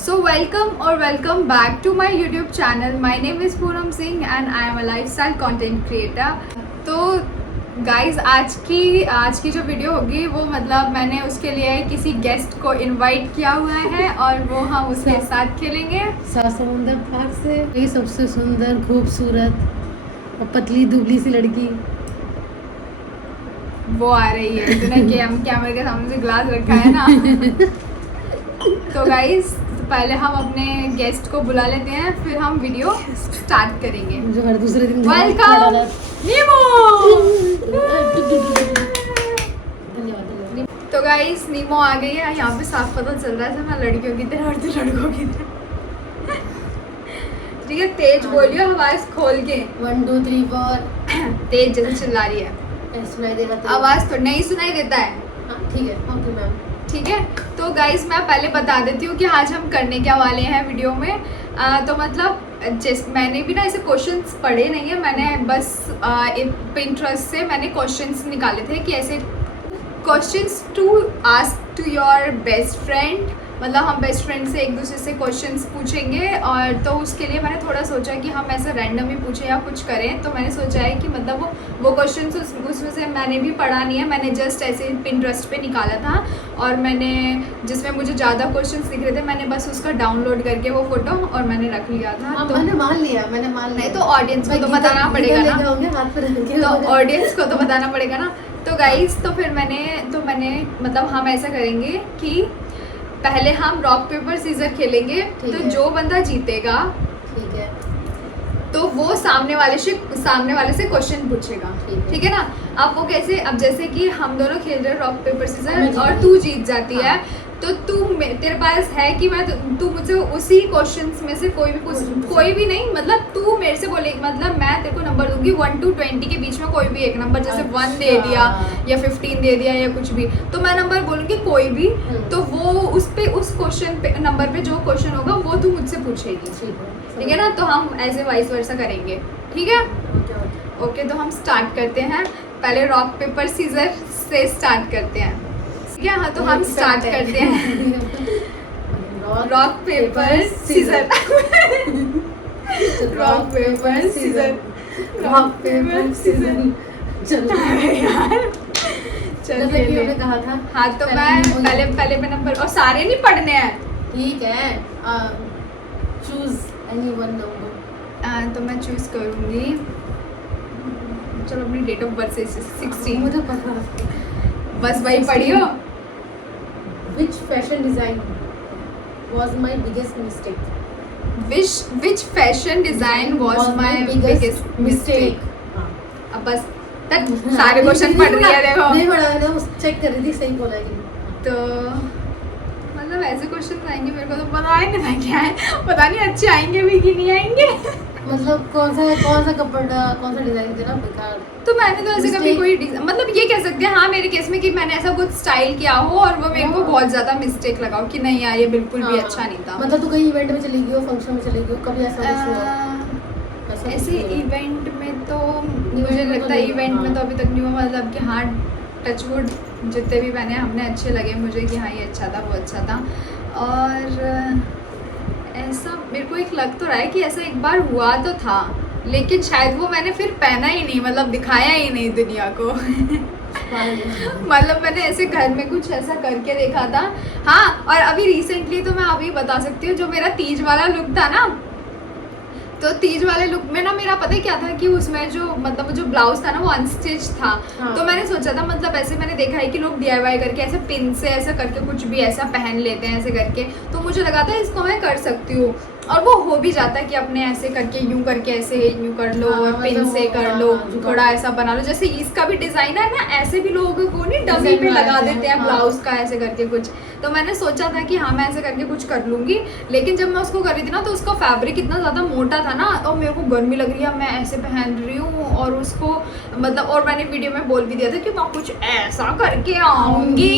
So welcome or welcome back to my YouTube channel. My name is Poonam Singh and I am a lifestyle content creator. तो guys आज की जो video होगी वो मतलब मैंने उसके लिए किसी गेस्ट को इनवाइट किया हुआ है और वो हम उसके साथ खेलेंगे। सात समुंदर पार से ये सबसे सुंदर खूबसूरत और पतली दुबली सी लड़की वो आ रही है। तूने कैमरे के सामने से ग्लास रखा है ना। तो गाइस पहले हम अपने गेस्ट को बुला लेते हैं, फिर हम वीडियो स्टार्ट करेंगे। जो हर दूसरे दिन वेलकम नीमो। धन्यवाद। तो गाइस नीमो आ गई है। यहाँ पे साफ पता चल रहा है मैं लड़कियों की तरह और तू लड़कों की तरह। ठीक है, तेज बोलियो, आवाज खोल के। 1 2 3 4 तेज जैसे चिल्ला रही है। सुनाई दे रहा आवाज तो नहीं सुनाई देता है। हाँ ठीक है, ओके मैम। ठीक है, तो गाइस मैं पहले बता देती हूँ कि आज हम करने क्या वाले हैं वीडियो में। तो मतलब मैंने भी ना ऐसे क्वेश्चंस पढ़े नहीं है, मैंने बस पिंटरेस्ट से मैंने क्वेश्चंस निकाले थे कि ऐसे questions to ask to your best friend. मतलब हम बेस्ट फ्रेंड से एक दूसरे से क्वेश्चंस पूछेंगे। और तो उसके लिए मैंने थोड़ा सोचा कि हम ऐसा रैंडम ही पूछें या कुछ करें। तो मैंने सोचा है कि मतलब वो क्वेश्चंस उसमें से मैंने भी पढ़ा नहीं है, मैंने जस्ट ऐसे पिंटरेस्ट पे निकाला था और मैंने जिसमें मुझे ज़्यादा क्वेश्चंस दिख रहे थे मैंने बस उसका डाउनलोड करके वो फोटो और मैंने रख लिया था। तो मैंने मान लिया नहीं तो ऑडियंस को तो बताना पड़ेगा ना। तो ऑडियंस को तो बताना पड़ेगा ना। तो गाइस तो फिर मैंने मतलब हम ऐसा करेंगे कि पहले हम रॉक पेपर सीजर खेलेंगे। तो जो बंदा जीतेगा ठीक है तो वो सामने वाले से क्वेश्चन पूछेगा। ठीक है ना। अब वो कैसे, अब जैसे कि हम दोनों खेल रहे हैं रॉक पेपर सीजर और तू जीत जाती है तो तेरे पास है कि तू मुझसे उसी क्वेश्चंस में से कोई भी नहीं, मतलब तू मेरे से बोले, मतलब मैं तेरे को नंबर दूंगी 1 to 20 के बीच में कोई भी एक नंबर, जैसे 1 दे दिया या 15 दे दिया या कुछ भी, तो मैं नंबर बोलूंगी कोई भी। तो वो उस क्वेश्चन पे नंबर पे जो क्वेश्चन होगा वो तू मुझसे पूछेगी। ठीक है ना। तो हम ऐसे वाइस वर्सा करेंगे। ठीक है, ओके। तो हम स्टार्ट करते हैं, पहले रॉक पेपर सीजर से स्टार्ट करते हैं। ठीक है, हाँ तो हम स्टार्ट करते हैं। Rock paper scissor. Rock paper scissor. Rock paper scissor. चलो यार चल मैंने कहा था। हाँ तो मैं पहले पे नंबर और सारे नहीं पढ़ने हैं। ठीक है, चूज एनी वन नंबर। तो मैं चूज करूंगी, चलो अपनी डेट ऑफ बर्थ से 16। मुझे पता बस वही पढ़ियो। Which fashion design was my biggest mistake? Which fashion design was my biggest mistake? अब बस सारे क्वेश्चन पढ़ रही है देखो। नहीं पढ़ा मैंने, उस चेक कर रही थी सही बोला कि तो मतलब ऐसे क्वेश्चन आएंगे मेरे को तो पता ही नहीं क्या है, पता नहीं अच्छे आएंगे भी कि नहीं आएंगे। मतलब कौन सा कपड़ा कौन सा डिजाइन तेरा बेकार। तो मैंने तो ऐसे कभी कोई मतलब ये कह सकते हैं हाँ मेरे केस में कि मैंने ऐसा कुछ स्टाइल किया हो और वो मेरे को बहुत ज्यादा मिस्टेक लगा हो कि नहीं यार ये बिल्कुल भी अच्छा नहीं था। मतलब तू कहीं इवेंट में चली गई हो, फंक्शन में चली गई हो, कभी ऐसा कुछ हुआ? ऐसे इवेंट में तो मुझे लगता है इवेंट में तो अभी तक नहीं हुआ, मतलब कि हाँ टचवुड जितने भी पहने हमने अच्छे लगे मुझे कि हाँ ये अच्छा था वो अच्छा था। और ऐसा मेरे को एक लग तो रहा है कि ऐसा एक बार हुआ तो था लेकिन शायद वो मैंने फिर पहना ही नहीं, मतलब दिखाया ही नहीं दुनिया को। मतलब मैंने ऐसे घर में कुछ ऐसा करके देखा था। हाँ और अभी रिसेंटली तो मैं अभी बता सकती हूँ जो मेरा तीज वाला लुक था ना, तो तीज वाले लुक में ना मेरा पता है क्या था कि उसमें जो मतलब जो ब्लाउज था ना वो अनस्टिच था। तो मैंने सोचा था मतलब ऐसे मैंने देखा है कि लोग DIY करके ऐसे पिन से ऐसा करके कुछ भी ऐसा पहन लेते हैं ऐसे करके, तो मुझे लगा था इसको मैं कर सकती हूँ और वो हो भी जाता है कि अपने ऐसे करके यूं करके ऐसे यूं कर लो और पिन से कर लो, थोड़ा ऐसा बना लो। जैसे इसका भी डिजाइन है ना ऐसे भी लोगों को नहीं डमी पे लगा देते हैं ब्लाउज का ऐसे करके कुछ। तो मैंने सोचा था कि हाँ मैं ऐसे करके कुछ कर लूंगी, लेकिन जब मैं उसको कर रही थी ना तो उसका फैब्रिक इतना ज़्यादा मोटा था ना और मेरे को गर्मी लग रही है, मैं ऐसे पहन रही हूँ और उसको मतलब और मैंने वीडियो में बोल भी दिया था कि मैं कुछ ऐसा करके आऊँगी।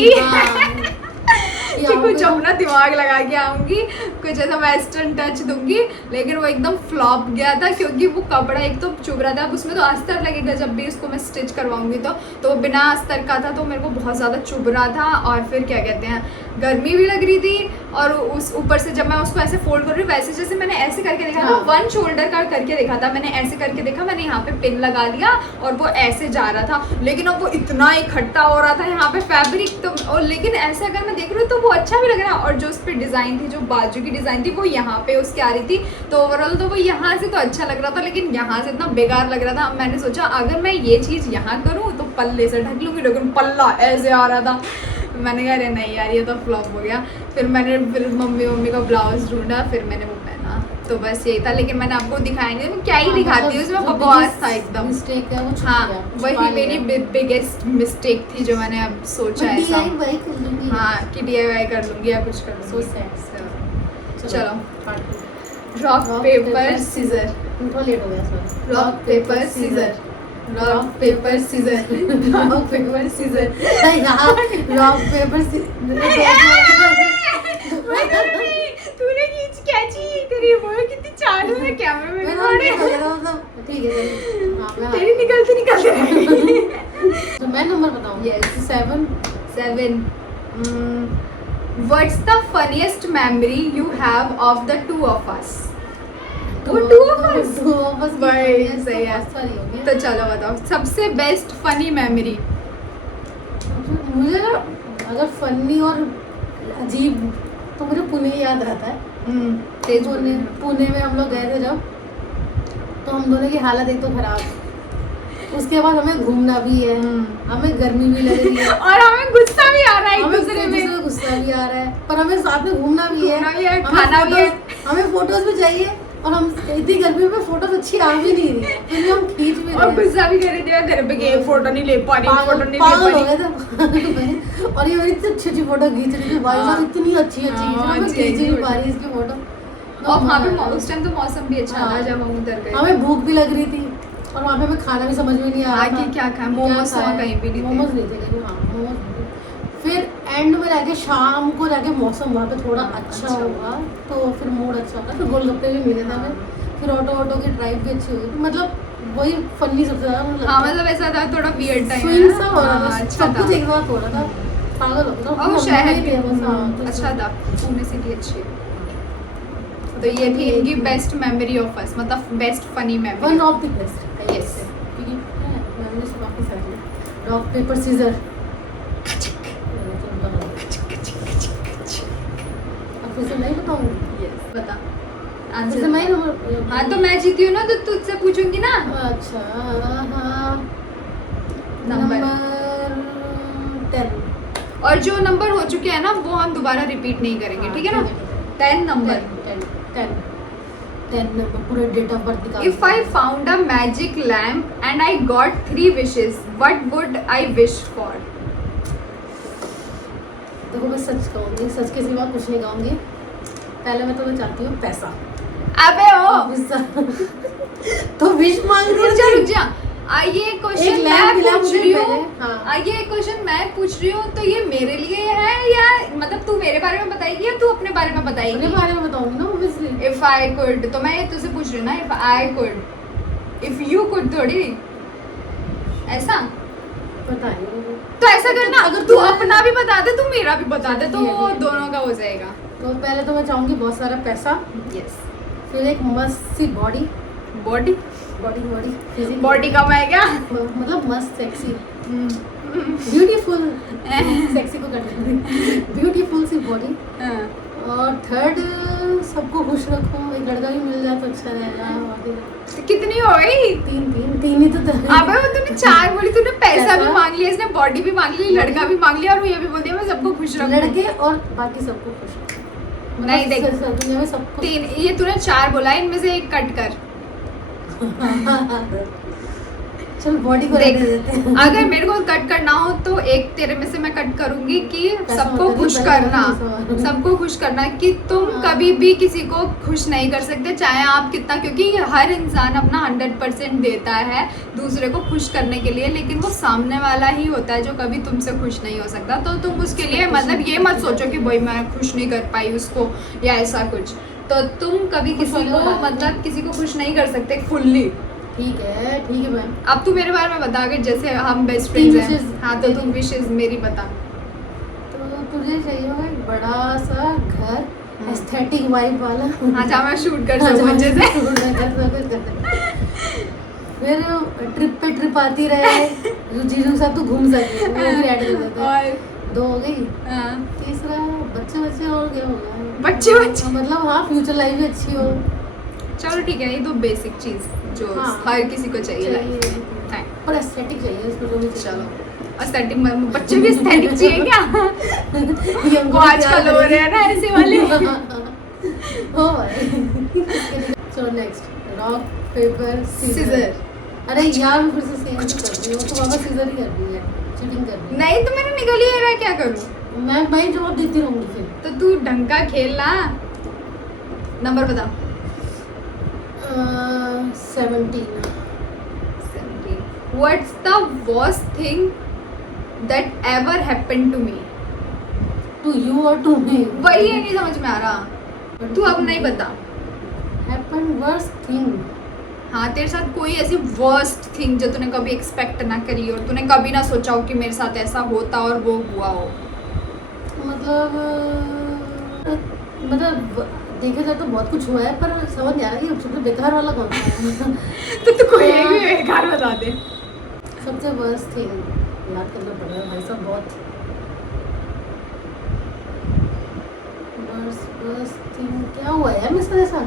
कि कुछ अपना दिमाग लगा के आऊंगी, कुछ ऐसा वेस्टर्न टच दूंगी, लेकिन वो एकदम फ्लॉप गया था क्योंकि वो कपड़ा एक तो चुभ रहा था, उसमें तो अस्तर लगेगा जब भी उसको मैं स्टिच करवाऊंगी तो वो बिना अस्तर का था, तो मेरे को बहुत ज़्यादा चुभ रहा था, और फिर क्या कहते हैं गर्मी भी लग रही थी, और उस ऊपर से जब मैं उसको ऐसे फोल्ड कर रही हूँ वैसे जैसे मैंने ऐसे करके देखा था, वन शोल्डर का करके देखा था मैंने, ऐसे करके देखा मैंने, यहाँ पे पिन लगा लिया और वो ऐसे जा रहा था, लेकिन अब वो इतना इकट्ठा हो रहा था यहाँ पे फैब्रिक तो, और लेकिन ऐसे अगर मैं देख रही हूँ तो वो अच्छा भी लग रहा है, और जो उस पर डिज़ाइन थी, जो बाजू की डिज़ाइन थी वो यहाँ पे उसकी आ रही थी, तो ओवरऑल तो वो यहाँ से तो अच्छा लग रहा था, लेकिन यहाँ से इतना बेकार लग रहा था। मैंने सोचा अगर मैं ये चीज़ यहाँ करूँ तो पल्ले से ढक लूँगी, लेकिन पल्ला ऐसे आ रहा था, मैंने कहा अरे नहीं यार ये तो फ्लॉप हो गया। फिर मैंने मम्मी का ब्लाउज ढूंढा, फिर मैंने वो पहना, तो बस यही था, लेकिन मैंने आपको दिखाया नहीं, क्या ही दिखाती हूँ, उसमें बकवास था एकदम। मिस्टेक है वो, हाँ वही मेरी बिगेस्ट मिस्टेक थी जो मैंने अब सोचा है ऐसा, हाँ कि DIY कर लूँगी या कुछ कर लूँगी। चलो रॉक पेपर सीजर, लेट हो गया sorry. Rock paper scissor, rock paper scissor, rock paper scissor, rock paper तूने कैची करी, वो कितनी चालू है कैमरा में, ठीक है तेरी निकलती रही। तो मैं नंबर बताऊँ? Yes. 7। What's the funniest memory you have of the two of us? Two of us भाई सही है। तो चलो बताओ सबसे बेस्ट फनी मेमोरी। मुझे ना अगर फनी और अजीब तो मुझे पुणे याद रहता है। पुणे में हम लोग गए थे जब, तो हम दोनों की हालत एक तो खराब, उसके बाद हमें घूमना भी है, हमें गर्मी भी लग रही है और हमें गुस्सा भी आ रहा है, हमें गुस्सा भी आ रहा है, पर हमें साथ में घूमना भी है, खाना भी है, हमें फोटोज भी चाहिए, और हम इतनी गर्मी में फोटोज अच्छी आ भी नहीं रही है, फिर हम खींच भी और गुस्सा भी कर रहे थे, घर पे गए फोटो नहीं ले पा रही, फोटो नहीं ले पा रही, और ये मेरी इतनी अच्छी फोटो खींच रही थी भाई साहब, इतनी अच्छी मैं खींच नहीं पा रही इसकी फोटो। और वहाँ पे उस टाइम तो मौसम भी अच्छा था जब हम उधर गए, हमें भूख भी लग रही थी, और वहाँ पे हमें खाना भी समझ में नहीं आ रहा था कि क्या खाएं, मोमोज कहीं भी नहीं थे, मोमोज नहीं थे लेकिन हाँ मोमोज। फिर एंड में जाके शाम को जाके मौसम वहाँ पे थोड़ा अच्छा हुआ, तो फिर मूड अच्छा होगा, फिर गोलगप्पे भी मिले थे हमें, फिर ऑटो की ड्राइव भी अच्छी हुई, मतलब वही फनी सबसे ज़्यादा। हाँ मतलब ऐसा था थोड़ा वियर्ड टाइम स्विंग सा हो रहा था, सब कुछ एक साथ हो रहा था, पागल हो गया। और शहर भी अच्छा था, पुणे सिटी अच्छी है। तो ये थी इनकी बेस्ट मेमोरी ऑफ अस, मतलब best funny memory, one of the best. Yes क्योंकि मेमोरीज काफी सारी है। रॉक पेपर सीजर, अब फिर से नहीं बताऊंगी। यस बता फिर से मैं हाँ तो मैं जीती हूँ ना, तो तुझसे पूछूंगी ना। अच्छा हाँ, नंबर 10, और जो नंबर हो चुके हैं ना वो हम दोबारा रिपीट नहीं करेंगे, ठीक है ना। 10 नंबर, 10 नंबर पूरा डेट ऑफ बर्थ निकाल। If I found a magic lamp and I got 3 wishes, what would I wish for? देखो मैं सच कहूँगी, सच के सिवा कुछ नहीं कहूँगी। पहले मैं तुम्हें चाहती हूँ पैसा। अबे ओ तो विश मांग रुक जा। ये क्वेश्चन मैं पूछ रही हूँ, ये क्वेश्चन मैं पूछ रही हूँ, तो ये मेरे लिए है या मतलब तू मेरे बारे में बताएगी या तू अपने बारे में बताएगी? अपने बारे में बताऊंगी ना ऑब्वियसली। If I could, तो मैं ये तुझसे पूछ रही हूँ ना, if I could, if you could थोड़ी ऐसा पता नहीं। तो ऐसा करना, अगर तू अपना भी बता दे तू मेरा भी बता दे, तो वो दोनों का हो जाएगा। तो पहले तो मैं चाहूंगी बहुत सारा पैसा, यस, फिर एक मस्त सी बॉडी बॉडी बॉडी बॉडी कम है क्या? मतलब मस्त सेक्सी ब्यूटीफुल सेक्सी को कर ब्यूटीफुल सी बॉडी। और थर्ड सबको खुश रखो, एक लड़का भी मिल जाए तो अच्छा रहेगा। कितनी हो गई? तीन ही तो अबे वो तूने 4 बोली, तूने पैसा भी मांग लिया, इसने बॉडी भी मांग ली, लड़का भी मांग लिया, और ये भी बोल दिया मैं सबको खुश रखूं। लड़के और बाकी सबको खुश रखो। नहीं देख, दुनिया में सबको 3, ये तूने 4 बोला, इनमें से एक कट कर। चल बॉडी को देख, रहने देते हैं। अगर मेरे को कट करना हो तो एक तेरे में से मैं कट करूंगी कि पैसा सबको होता है, खुश पैसा करना, होता है, पैसा। सबको खुश करना कि तुम हाँ। कभी भी किसी को खुश नहीं कर सकते चाहे आप कितना, क्योंकि हर इंसान अपना 100% देता है दूसरे को खुश करने के लिए, लेकिन वो सामने वाला ही होता है जो कभी तुमसे खुश नहीं हो सकता। तो तुम उसके लिए मतलब ये मत सोचो कि भाई मैं खुश नहीं कर पाई उसको या ऐसा कुछ, तो तुम कभी खुश किसी होने को वाला मतलब किसी को खुश नहीं कर सकते फुल्ली। ठीक है मैम। अब तू मेरे बारे में बता, अगर जैसे हम बेस्ट तीन फ्रेंड्स हैं, wishes हाँ तो दे तुम दी। विशेष मेरी बता। तो तुझे चाहिए होगा एक बड़ा सा घर, एस्थेटिक वाइब वाला। हाँ जहाँ मैं शूट कर हाँ, सकूँ जहाँ अच्छे से। फिर ट्रिप पे ट्रिप आती रहे, जीजू के साथ तू घूम सके, वो भी ऐड कर देते हैं। और 2 हो गई। हाँ, तीसरा बच्चे और क्या होगा? बच्चे। मतलब हाँ, फ्यूचर लाइफ भी अच्छी हो। चलो ठीक है, ये तो बेसिक चीज जो हाँ। हर किसी को चाहिए चाहिए। लाइफ में। पर एस्थेटिक चाहिए उसको, जो भी चाहिए। चलो एस्थेटिक, बच्चे भी एस्थेटिक चाहिए क्या? ये हमको वो आजकल हो रहे हैं ना ऐसे वाले। हो भाई। चलो next, rock paper Scissor। Scissor. अरे यार मैं फिर से सेम कर रही हूँ, तो बाबा सीजर ही कर रही है, चीटिंग कर रही नहीं तो मैंने निकल ही आ रहा है, क्या करूँ? है। मैं भाई जवाब देती रहूंगी फिर। तो तू ढंग का खेल ना। नंबर बता। 17। What's the worst thing that ever happened to me? To you और टू मी। वही है, नहीं समझ में आ रहा। तू अब नहीं बता। Happen worst thing. हाँ तेरे साथ कोई ऐसी वर्स्ट थिंग जो तूने कभी एक्सपेक्ट ना करी और तूने कभी ना सोचा हो कि मेरे साथ ऐसा होता और वो हुआ हो। मतलब देखा जाए तो बहुत कुछ हुआ है, पर समझ नहीं आ रहा कि सबसे बेकार वाला कौन सा है। तो तू कोई एक भी बेकार बता दे। सबसे वर्स्ट थिंग याद करना पड़ रहा है भाई साहब, बहुत वर्स्ट थिंग क्या हुआ है यार मेरे साथ ऐसा?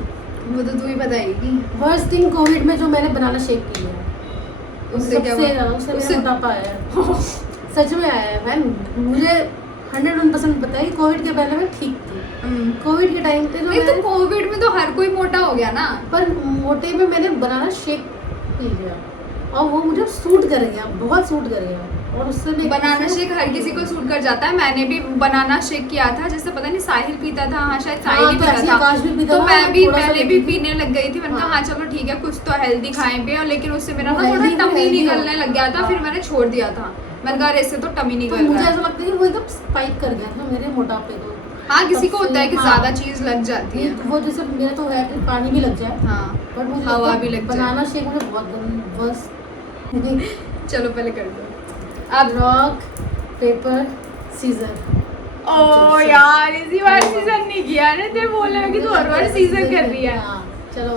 वो तो तू ही बताएगी। वर्स्ट थिंग कोविड में जो मैंने बनाना शेक किया है, उससे क्या सबसे हुआ? ज़्यादा उससे उससे- मेरा मोटापा आया है। सच में आया है मैम, मुझे 101% पता है कि कोविड के पहले मैं ठीक थी। कोविड के टाइम पे नहीं तो कोविड में तो हर कोई मोटा हो गया ना। पर मोटे में मैंने बनाना शेक पी लिया और वो मुझे सूट कर गया, बहुत सूट कर गया। और उससे भी बनाना शेक हर किसी को सूट कर जाता है। मैंने भी बनाना शेक किया था, जैसे पता नहीं साहिल पीता था, हाँ शायद साहिल ही तो ऐसे पीता था, आकाश भी पीता तो था, मैंने भी लेती थी। पीने लग गई थी। मैंने कहा हाँ। हाँ चलो ठीक है कुछ तो हेल्दी खाएं पे, और लेकिन उससे मेरा वो ना थोड़ा healthy टमी healthy निकलने हो। लग गया था, हाँ। फिर मैंने छोड़ दिया था। मैंने कहा इससे तो टमी तो निकल मुझे रहा ऐसा है। लगता है कि वो एकदम स्पाइक कर गया था मेरे मोटापे को। हाँ किसी को तब से- होता है कि हाँ। ज्यादा चीज लग जाती है। वो जैसे मेरा तो है कि पानी भी लग जाए, हाँ बट मुझे हवा लगता है भी लग जाए। बनाना शेक मुझे बहुत बस। चलो पहले कर दो। अब रॉक पेपर सीजर। ओ यार इसी बार सीजन नहीं किया ना, तेरे बोले कि तू हर बार सीजन कर रही है। हाँ, चलो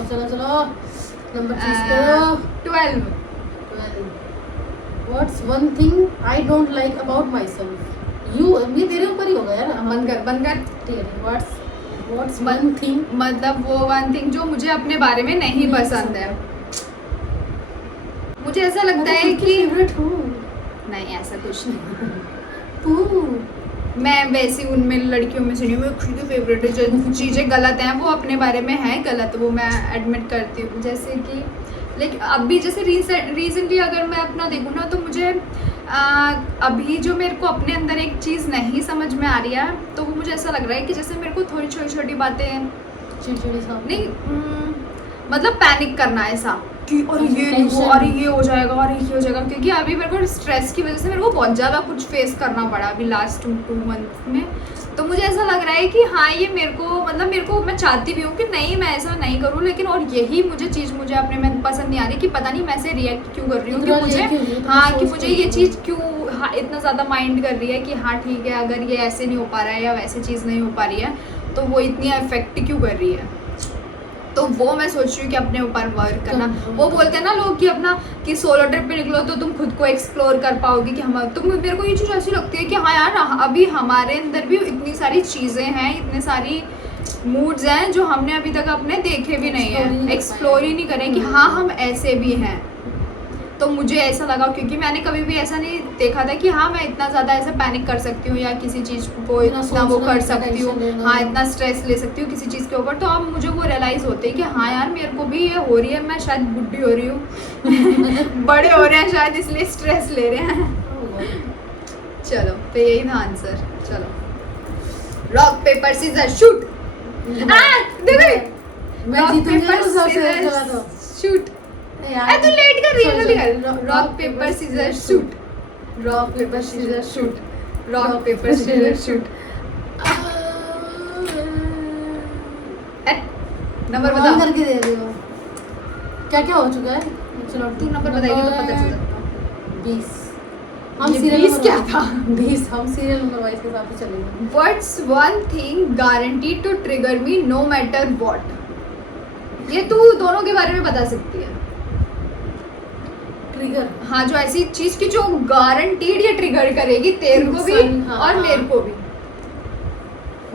नंबर चूज करो। 12। What's one thing I don't like about myself? ये तेरे ऊपर ही होगा यार। बंद कर। ठीक है। What's one thing? मतलब वो वन थिंग जो मुझे अपने बारे में नहीं पसंद है। मुझे ऐसा लगता है कि फेवरेट हूँ नहीं ऐसा कुछ नहीं। तू। मैं वैसी उनमें लड़कियों में से नहीं हूँ, मैं खुद की फेवरेट है। जो चीज़ें गलत हैं वो अपने बारे में है गलत, वो मैं एडमिट करती हूँ। जैसे कि लेकिन अभी जैसे रिसेंटली अगर मैं अपना देखूँ ना, तो मुझे अभी जो मेरे को अपने अंदर एक चीज़ नहीं समझ में आ रही है, तो वो मुझे ऐसा लग रहा है कि जैसे मेरे को थोड़ी छोटी छोटी बातें चिड़चिड़ी सा नहीं मतलब पैनिक करना ऐसा कि अरे ये नहीं हो, अरे ये हो जाएगा, अरे ये हो जाएगा। क्योंकि अभी मेरे को स्ट्रेस की वजह से मेरे को बहुत ज़्यादा कुछ फेस करना पड़ा अभी लास्ट 2 मंथ में। तो मुझे ऐसा लग रहा है कि हाँ ये मेरे को मैं चाहती भी हूँ कि नहीं मैं ऐसा नहीं करूँ, लेकिन और यही चीज़ मुझे अपने में पसंद नहीं आ रही कि पता नहीं मैं ऐसे रिएक्ट क्यों कर रही हूँ, कि मुझे हाँ कि मुझे ये चीज़ क्यों हाँ इतना ज़्यादा माइंड कर रही है कि हाँ ठीक है अगर ये ऐसे नहीं हो पा रहा है या वैसे चीज़ नहीं हो पा रही है तो वो इतनी इफेक्ट क्यों कर रही है। तो वो मैं सोच रही हूँ कि अपने ऊपर वर्क करना। वो बोलते हैं ना लोग कि अपना कि सोलो ट्रिप पे निकलो तो तुम खुद को एक्सप्लोर कर पाओगे कि हम तुम मेरे को ये चीज़ ऐसी लगती है कि हाँ यार अभी हमारे अंदर भी इतनी सारी चीज़ें हैं, इतने सारी मूड्स हैं जो हमने अभी तक अपने देखे भी नहीं है, एक्सप्लोर ही नहीं करें कि हाँ हम ऐसे भी हैं। तो मुझे ऐसा लगा, क्योंकि मैंने कभी भी ऐसा नहीं देखा था कि हाँ मैं इतना ज़्यादा ऐसा पैनिक कर सकती हूँ या किसी चीज़ को इतना वो कर सकती हूँ, हाँ इतना स्ट्रेस ले सकती हूँ किसी चीज़ के ऊपर। तो अब मुझे वो रियलाइज़ होते हैं कि हाँ यार मेरे को भी ये हो रही है, मैं शायद बुढ़ी हो रही हूँ बड़े हो रहे हैं शायद, इसलिए स्ट्रेस ले रहे हैं। चलो तो यही था आंसर। चलो रॉक पेपर सीजर शूट। मैं जीतूंगी उस सबसे चला तो शूट। यार तू लेट कर रही है, जल्दी कर। Rock, rock paper scissor shoot, rock paper scissor shoot, rock paper scissor shoot. Number बता। ऑन करके दे रही हो। क्या क्या हो चुका है? चलो तू नंबर बताएगी तो पता चल जाएगा। 20। ये 20 क्या था? 20 हम सीरियल नंबर वाइज के हिसाब से चलेंगे। What's one thing guaranteed to trigger me no matter what? ये तू दोनों के बारे में बता सकती है। ट्रिगर। हाँ, जो ऐसी चीज की जो गारंटीड ये ट्रिगर करेगी तेरे को भी हाँ, और हाँ। मेरे को भी।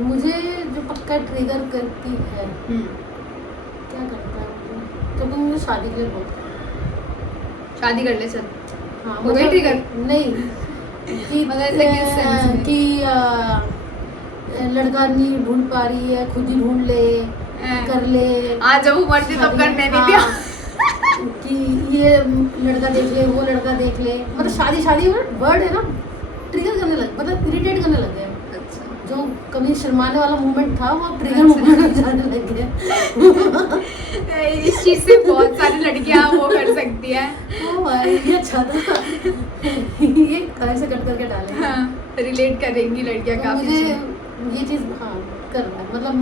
मुझे जो पक्का ट्रिगर करती है, क्या करता है मुझे, तो मुझे शादी के लिए बोलता है। शादी कर ले चल। हाँ, हो गई ट्रिगर? नहीं कि मतलब ऐसे किस sense में? कि लड़का नहीं ढूंढ पा रही है, खुद ही ढूंढ ले, कर ले। आज जब वो मर्जी तब करने नहीं दिया। कि ये लड़का देख ले, वो लड़का देख ले, मतलब शादी शादी वर्ड है ना, ट्रिगर करने लग, मतलब इरिटेट करने लग गए। जो कभी शर्माने वाला मूवमेंट था वो ट्रिगर मूवमेंट में जाने लग गया। इस चीज से बहुत सारी लड़कियां वो कर सकती है। ओ भाई ये अच्छा था। ये कहीं से कट करके डाले। हाँ, रिलेट करेंगी लड़कियां तो काफी। मुझे ये चीज़ हाँ कर रहा है, मतलब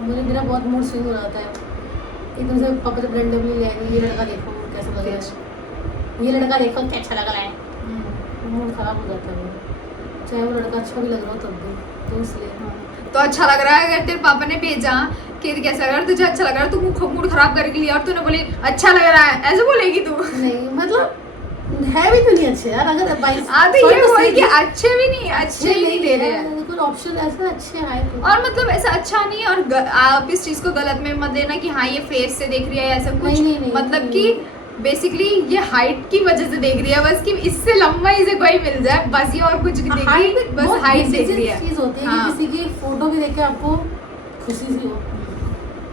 मुझे मेरा बहुत मूड स्विंग हो रहा था। एकदम से पापा जब रेंडमली ले आएंगे, ये लड़का देखो कैसा लग रहा है, ये लड़का देखो कैसा लग रहा है, मूड खराब हो जाता है मेरा, चाहे वो लड़का अच्छा भी लग रहा हो तब भी। तो इसलिए तो अच्छा लग रहा है अगर तेरे पापा ने भेजा कि कैसा लग रहा है, तुझे अच्छा लग रहा है, तू मूड खराब करके लिया और तूने बोली अच्छा लग रहा है, ऐसे बोलेगी तू? नहीं मतलब है भी तो नहीं अच्छे यार, अगर तो ये बोल कि अच्छे भी नहीं, अच्छे ही नहीं दे रहे हैं। कुछ ऑप्शन ऐसा अच्छे आए तो। और मतलब ऐसा अच्छा नहीं है, और आप इस चीज को गलत में मत लेना कि हाँ ये फेस से देख रही है ऐसा कुछ, नहीं, मतलब कि बेसिकली ये हाइट की वजह से देख रही है बस, कि इससे लंबा इसे कोई मिल जाए बस, ये और कुछ नहीं देख रही, बस हाइट देख रही है। चीज होती है हाँ। कि किसी की फोटो भी देख के आपको खुशी सी हो,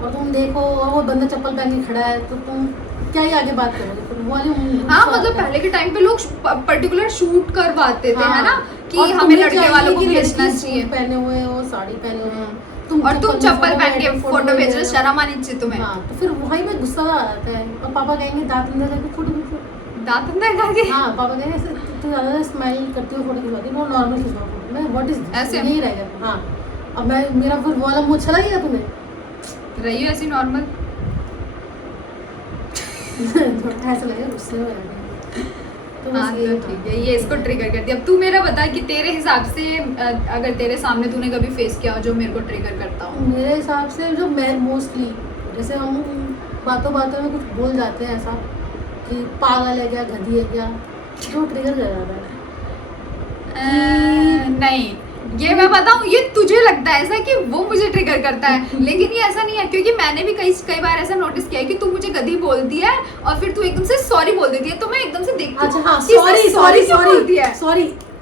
और तुम देखो और वो बंदा चप्पल पहन के खड़ा है, तो तुम क्या ही आगे बात करोगे? तो वो वाली हाँ, मतलब पहले के टाइम पे लोग पर्टिकुलर शूट करवाते थे, है ना, कि और हमें तुम्हें लड़के चाहिए वालों को कि भेजना लड़की चाहिए, सूट पहने हुए हो, साड़ी पहने हुए हो, और तुम चप्पल पहन के फोटो भेज रहे हो, शर्म आनी चाहिए तुम्हें। हाँ, तो फिर वहीं में गुस्सा आ जाता है, और पापा कहेंगे दांत अंदर करके फोटो खींचो। दांत अंदर करके? हाँ, पापा कहेंगे ऐसे तू ज़्यादा स्माइल करती हो, फोटो खिंचवाती हो, नॉर्मल खिंचवाओ फोटो। मैं व्हाट इज ऐसे? यही रहेगा। हाँ, अब मैं मेरा फिर वो वाला मुँह अच्छा लगेगा तुम्हें? रही हो ऐसी नॉर्मल। ऐसा लगेगा गुस्से में रहना। तो बस हाँ यही तो था। ठीक है, ये इसको ट्रिगर कर दिया। अब तू मेरा बता कि तेरे हिसाब से अगर तेरे सामने तूने कभी फेस किया हो जो मेरे को ट्रिगर करता हो। मेरे हिसाब से जो मैं मोस्टली, जैसे हम बातों बातों में कुछ बोल जाते हैं ऐसा कि पागल है क्या, गधी है क्या, जो ट्रिगर कर जाता है। नहीं, ये मैं बताऊं, ये तुझे लगता है ऐसा कि वो मुझे ट्रिगर करता है, लेकिन ये ऐसा नहीं है, क्योंकि मैंने भी कई बार ऐसा नोटिस किया है कि तू मुझे गधी बोलती है और फिर तू एकदम से सॉरी बोल देती है, तो मैं एकदम से देखती अच्छा हाँ, कि इसने सॉरी क्यों बोलती है।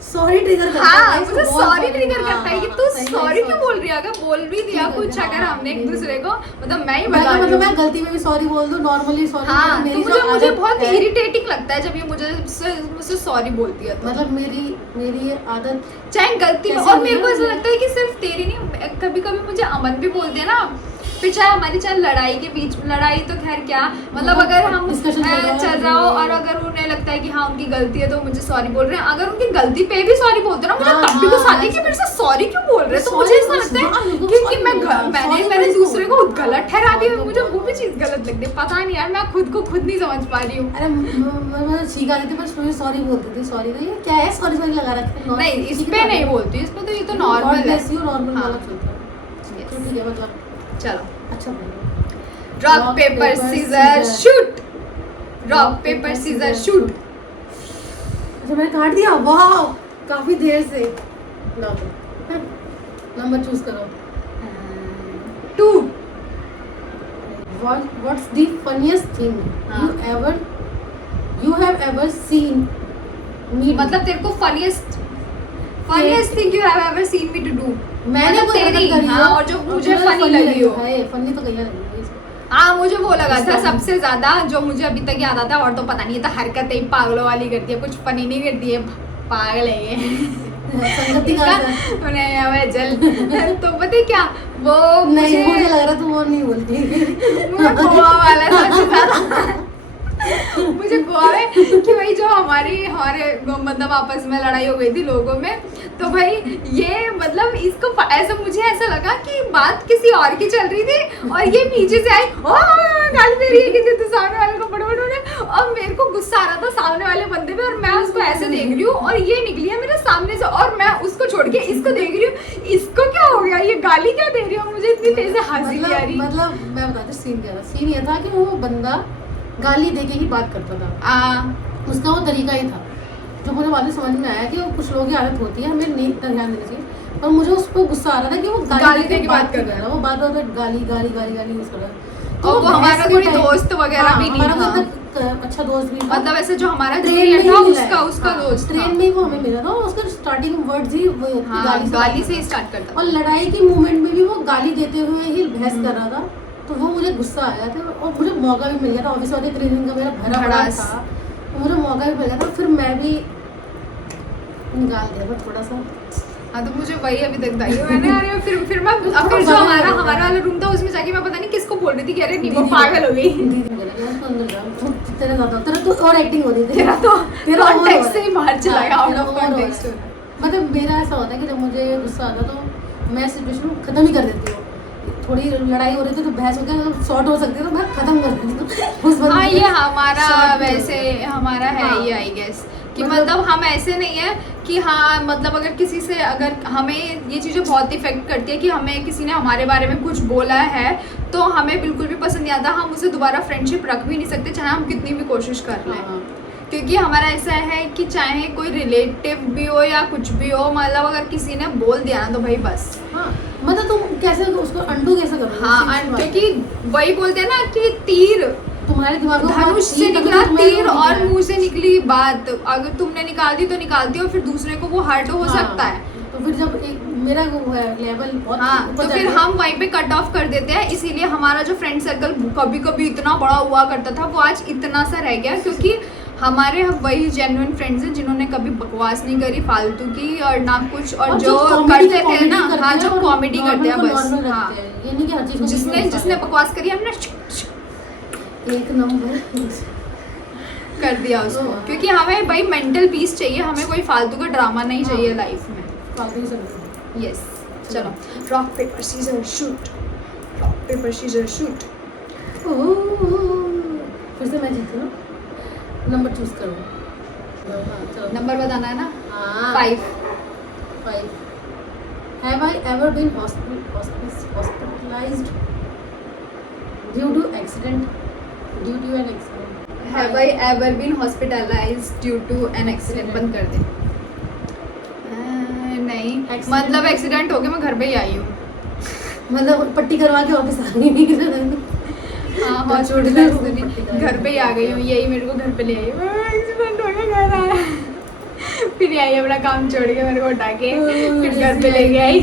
सॉरी ट्रिगर करता है। हाँ, इसको मुझे बहुत सॉरी sorry- ट्रिगर हाँ, करता है कि हाँ, तू सही है, सॉरी क्यों sorry। बोल रही है, अगर बोल भी दिया ठीक है, कुछ अगर हाँ, हमने एक नहीं, दूसरे को, मतलब मैं ही मैं बता रही मतलब हूँ। मैं गलती में भी सॉरी बोल दूं, नॉर्मली सॉरी। हाँ, तो मुझे बहुत है। इरिटेटिंग लगता है जब ये मुझसे सॉरी बोलती है, तो मतलब मेरी ये आदत चाहे गलती में, कैसे और हुई मेरे को ना ऐसा मुझे? लगता है कि सिर्फ तेरी नहीं, कभी कभी मुझे अमन भी बोलते हैं ना, फिर चाहे हमारी चाहे लड़ाई के बीच, लड़ाई तो खैर क्या, मतलब अगर हम discussion चल रहा हो और अगर उन्हें लगता है कि हाँ उनकी गलती है तो मुझे सॉरी बोल रहे हैं, अगर उनकी गलती पे भी सॉरी बोलते हैं ना, मुझे हाँ, तब भी गुस्सा हाँ, आती है कि मेरे से सॉरी क्यों बोल रहे हैं, तो sorry मुझे ऐसा बस लगता हाँ, है बिल्कुल कि sorry मैं बोलना, मैंने sorry मैंने बस दूसरे को बोलना। गलत ठहरा दी, sorry मुझे वो बोलना। भी चीज़ गलत लगती है, पता नहीं यार, मैं खुद को खुद नहीं समझ पा रही हूँ। अरे मैं छींक आ रही थी, बस मुझे सॉरी बोलती थी, सॉरी तो ये क्या है, सॉरी लगा रखी है। नहीं, इस पे नहीं बोलती, इस पे तो ये तो नॉर्मल है। नॉर्मल हाँ। वाला चलता है। तो ठीक है, मतलब चलो, अच्छा बोलो। Rock paper scissor shoot, rock paper scissor shoot. अच्छा मैंने काट दिया, वाह काफी देर से। नंबर चूज करो। 2। What's the funniest thing हाँ। you ever you have ever seen me, मतलब तेरे को funniest thing you have ever seen me to do, मैंने मतलब कोई हरकत तेरी, करी हाँ, हो और जो मुझे फनी लगी हो। फनी तो कहीं लगी हो। हाँ मुझे वो लगा था इसका- सबसे ज्यादा, जो मुझे अभी तक याद आता है, और तो पता नहीं, ये तो हरकतें ही पागलों वाली करती है, कुछ फनी नहीं करती है, पागल है ये। संगति का असर। नहीं हमें जल तो पता है क्या वो नहीं, मुझे मुझे लग रहा तू वो नहीं बोलती। मुझे गोवा वाला सबसे ज्यादा मुझे गोवा में कि भाई जो हमारे मतलब आपस में लड़ाई हो गई थी लोगों में, तो भाई ये मतलब इसको ऐसा मुझे ऐसा लगा कि बात किसी और की चल रही थी और ये पीछे से आई गाली दे रही है कि तू सामने वाले को बड़े बड़े, और मेरे को गुस्सा आ रहा था सामने वाले बंदे पे, और मैं उसको ऐसे देख रही हूँ और ये निकली है मेरे सामने से, और मैं उसको छोड़ के इसको देख रही हूँ, इसको क्या हो गया, ये गाली क्या दे रही हो, मुझे इतनी तेज से हंसी नहीं आ रही। मतलब मैं बताती हूँ सीन क्या था। सीन ये था कि वो बंदा गाली देके ही बात करता था, उसका वो तरीका ही था, जो मुझे बाद में समझ में आया कि वो कुछ लोगों की आदत होती है, हमें नहीं इतना ध्यान देना चाहिए, पर मुझे उस पर गुस्सा आ रहा था कि वो गाली दे के बात कर रहा है, वो बात बात गाली गाली गाली गाली यूज कर रहा है। और वो हमारा कोई दोस्त वगैरह भी नहीं हमारा था, कोई अच्छा दोस्त भी था, मतलब ऐसे जो हमारा ट्रेन जूनियर में था ही मिला है। उसका हाँ, दोस्त था। ट्रेन में ही वो हमें मिला था, और उसका स्टार्टिंग वर्ड्स ही वो गाली से ही स्टार्ट करता और लड़ाई की मूवमेंट में भी वो गाली देते हुए ही बहस कर रहा था, तो वो मुझे गुस्सा आया था, और मुझे मौका भी मिल गया था, ऑफिस वाले ट्रेनिंग का मेरा भरा पड़ा भड़ास। था, तो मुझे मौका भी मिल गया था, फिर मैं भी निकाल दिया था थोड़ा सा। हाँ तो मुझे वही अभी तक दाई है मैंने, अरे फिर मैं फिर जो बड़ा हमारा हो गया। हमारा वाला रूम था उसमें जाके मैं पता नहीं किसको बोल रही थी कि अरे नहीं वो दीदी पागल हो गई, दीदी बोला कि उसको अंदर जाओ, तेरे साथ तेरा तो और एक्टिंग हो रही थी, तेरा तो तेरा और कॉन्टेक्स्ट हो से रहा ही बाहर चला हाँ, गया, आउट तेरा ऑफ और हो रहा कॉन्टेक्स्ट। है। मतलब मेरा ऐसा होता है कि जब मुझे गुस्सा आता तो मैं सिचुएशन खत्म ही कर देती हूँ, थोड़ी लड़ाई हो रही थी तो बहस हो गया, शॉर्ट हो सकती है तो मैं खत्म कर देती हूँ उस बंदे हाँ को ये हमारा short में वैसे हमारा है हाँ। ये आई गेस कि मतलब हम ऐसे नहीं है कि हाँ मतलब अगर किसी से अगर हमें ये चीज़ें बहुत इफेक्ट करती है कि हमें किसी ने हमारे बारे में कुछ बोला है तो हमें बिल्कुल भी पसंद नहीं आता, हम उसे दोबारा फ्रेंडशिप रख भी नहीं सकते चाहे हम कितनी भी कोशिश कर लें। हाँ। क्योंकि हमारा ऐसा है कि चाहे कोई रिलेटिव भी हो या कुछ भी हो, मतलब अगर किसी ने बोल दिया ना तो भाई बस हाँ, मतलब तुम कैसे उसको अंडू कैसे करोगे? हाँ क्योंकि वही बोलते हैं ना कि तीर तुम्हारे दिमाग में धनुष से ये तभी निकला तो तुम्हें तीर वो और दिख रहा है। मुंह से निकली बात, अगर तुमने निकाल दी तो निकालती और फिर दूसरे को वो हर्ट हो हाँ, सकता है। तो फिर जब एक मेरा वो है लेवल बहुत हाँ ऊपर तो फिर जाता है। हम वहीं पे कट ऑफ कर देते हैं, इसीलिए हमारा जो फ्रेंड सर्कल कभी कभी इतना बड़ा हुआ करता था वो आज इतना सा रह गया, क्योंकि हमारे वही जेन्युइन फ्रेंड्स हैं जिन्होंने कभी बकवास नहीं करी फालतू की और ना कुछ, और जो comedy- करते थे ना comedy हाँ करते जो हैं और कॉमेडी करते हैं normal को बस normal हाँ, रखते हैं। ये नहीं कि हर चीज को जिसने गुस्सा जिसने है। बकवास करी हमने एक नंबर कर दिया उसको, हाँ। क्योंकि हमें भाई मेंटल पीस चाहिए, हमें कोई फालतू का ड्रामा नहीं चाहिए हाँ। लाइफ में। काफी समझ यस चलो rock paper scissor shoot, rock paper scissor shoot. फिर से मैं जीती ना, नंबर चूज करो। हाँ, चलो। नंबर बताना है ना, हाँ 5। 5 Have I ever been hospitalized due to an accident? Have I ever been hospitalized due to an accident? बंद कर दे। नहीं Accident? मतलब एक्सीडेंट हो गया, मैं घर पे ही आई हूँ। मतलब पट्टी करवा के वापस आ गई। हाँ घर हॉस्पिटलाइज छोड़ के नहीं, पट्टी करा घर पे ही आ गई हूँ, यही मेरे को घर पे ले आई हूँ। एक्सीडेंट हो गया घर आया, फिर आई अपना काम छोड़ के मेरे को उठा के फिर घर पे लेके आई।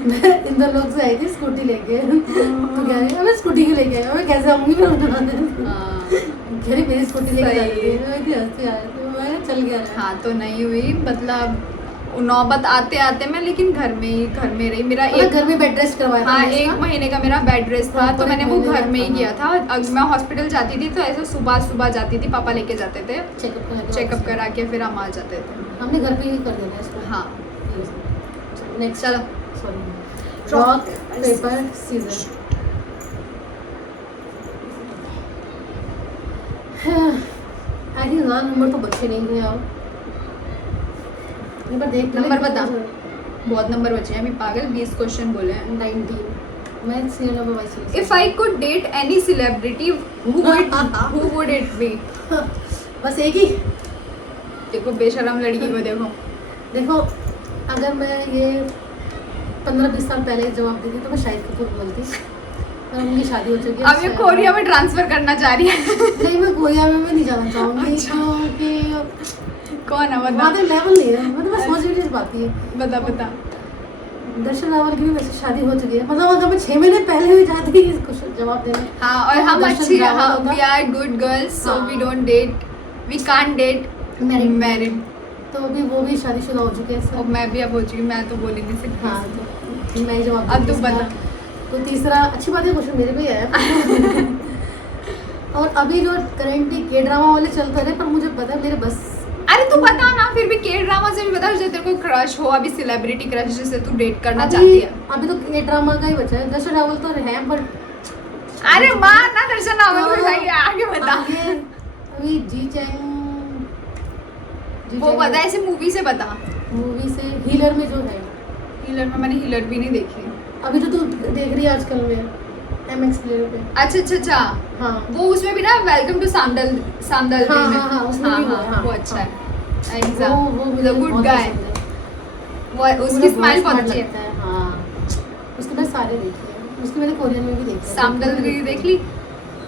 मैं इंदौर लोग से आई थी स्कूटी लेके, तो कह रही मैं स्कूटी क्यों लेके आई, मैं कैसे आऊंगी फिर उठाने, कह रही मेरी स्कूटी लेके जा रही है, मैं हंसती आ रही थी, मैं चल गया रहा। हाँ तो नहीं हुई, मतलब नौबत आते आते मैं लेकिन घर में रही। मेरा मतलब एक घर में बेड रेस्ट करवाया था हाँ मैंने 1 इसका। महीने का मेरा बेड रेस्ट था, तो पूरे मैंने वो महीने घर में ही का, किया था। अब मैं हॉस्पिटल जाती थी तो ऐसे सुबह जाती थी, पापा लेके जाते थे, चेकअप करा के फिर हम आ जाते थे। हमने घर पे ही कर दिया था इसको। हाँ नेक्स्ट चलो sorry rock paper scissor. I think ज़्यादा नंबर तो बचे नहीं हैं अब। एक बार देख नंबर बता। बहुत नंबर बचे हैं अभी, पागल 20 क्वेश्चन बोले हैं। 19 मैं serial number wise. If I could date any celebrity, who would it be? बस एक ही देखो बेशरम लड़की को देखो। देखो, अगर मैं ये 15-20 साल पहले जवाब देती तो मैं शाहिद कपूर बोलती, पर उनकी शादी हो चुकी है। अब ये कोरिया में ट्रांसफर करना चाह रही है। नहीं, मैं कोरिया में मैं नहीं जाना चाहूँगी अच्छा। क्योंकि कौन है बता वहाँ लेवल नहीं है, मतलब मैं समझ भी नहीं पाती है। बता बता। दर्शन रावल की भी वैसे शादी हो चुकी है, मतलब अगर मैं 6 महीने पहले भी जाती कुछ जवाब देने। हाँ, और तो हम दर्शन अच्छी रावल हाँ, होता। We are good girls so हाँ। We don't date, we can't date married. तो अभी वो भी शादीशुदा हो चुके हैं और सब। मैं भी अब हो चुकी, मैं तो बोल ही नहीं सकती। हाँ, तो मैं ही जवाब अब देती तू इसका। बता। तो तीसरा, अच्छी बात है, क्वेश्चन मेरे पे ही है। और अभी जो करेंटली के ड्रामा वाले चलते रहे, पर मुझे पता है मेरे बस। अरे तू बता ना, फिर भी के ड्रामा से भी बता, जो तेरे को क्रश हो अभी, सेलिब्रिटी क्रश जिसे तू डेट करना चाहती है। अभी तो के ड्रामा का ही बचा है, दर्शन रावल तो है बट अरे मार ना दर्शन रावल को, भाई आगे बता। आगे अभी जी चैंग वो बता, ऐसे मूवी से बता। मूवी से हीलर में जो है। हीलर में मैंने हीलर भी नहीं देखी। अभी तो तू देख रही है आजकल में MX प्लेयर पे। अच्छा अच्छा अच्छा, हाँ वो उसमें भी ना वेलकम टू सामदल सामदल हाँ में। हाँ, उसमें भी वो है, हाँ, वो अच्छा हाँ। है। एग्जाम वो मुझे द गुड बहुत गाय, पसंद है। वो उसकी मुझे स्माइल बहुत smart अच्छी लगता है। है। हाँ, उसके मैंने सारे देखे हैं, उसके मैंने कोरियन में भी देखे हैं। सामदल भी देख ली,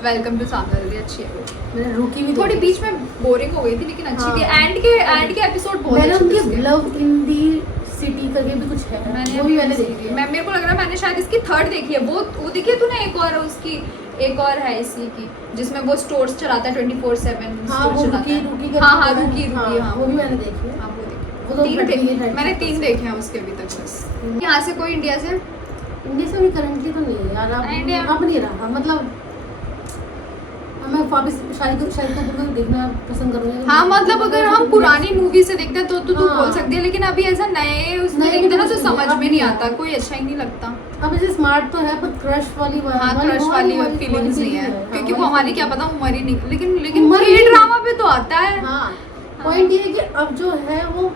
वेलकम टू सामदल भी अच्छी है वो। मैंने रुकी भी थोड़ी देखी। बीच में बोरिंग हो गई थी लेकिन अच्छी हाँ। थी। एंड के एपिसोड बहुत मैंने अच्छे थे उनके उसके। लव इन दी सिटी करके भी कुछ है, मैंने वो भी मैंने देखी है। मैं मेरे को लग रहा है मैंने शायद इसकी थर्ड देखी है। वो देखी है तूने? एक और उसकी एक और है इसी की, जिसमें वो स्टोर्स चलाता है 24/7। हाँ, वो रुकी करके हाँ हाँ, है। रुकी हाँ वो भी मैंने देखी है। हाँ, वो देखी। वो तो तीन फट गई है, देख, मैंने 3 देखे हैं उसके अभी तक बस। यहाँ से कोई इंडिया से इंडिया से भी करंटली तो नहीं है यार, इंडिया- अब नहीं रहा, मतलब मैं वापस शाहिद कपूर को देखना पसंद करूँगी। हाँ, मतलब अगर हम पुरानी मूवी से देखते हैं तो तू हाँ। बोल सकती है, लेकिन अभी ऐसा नए उसमें नए देखते हैं ना तो में समझ अब में नहीं नहीं आता, आता। कोई अच्छा ही नहीं लगता। अब ऐसे स्मार्ट तो है, पर क्रश वाली हाँ, क्रश वाली फीलिंग्स नहीं है, क्योंकि वो हमारी क्या पता उम्र ही नहीं, लेकिन उम्र के नहीं- ड्रामा पे तो आता है। हाँ, पॉइंट ये है कि अब जो है वो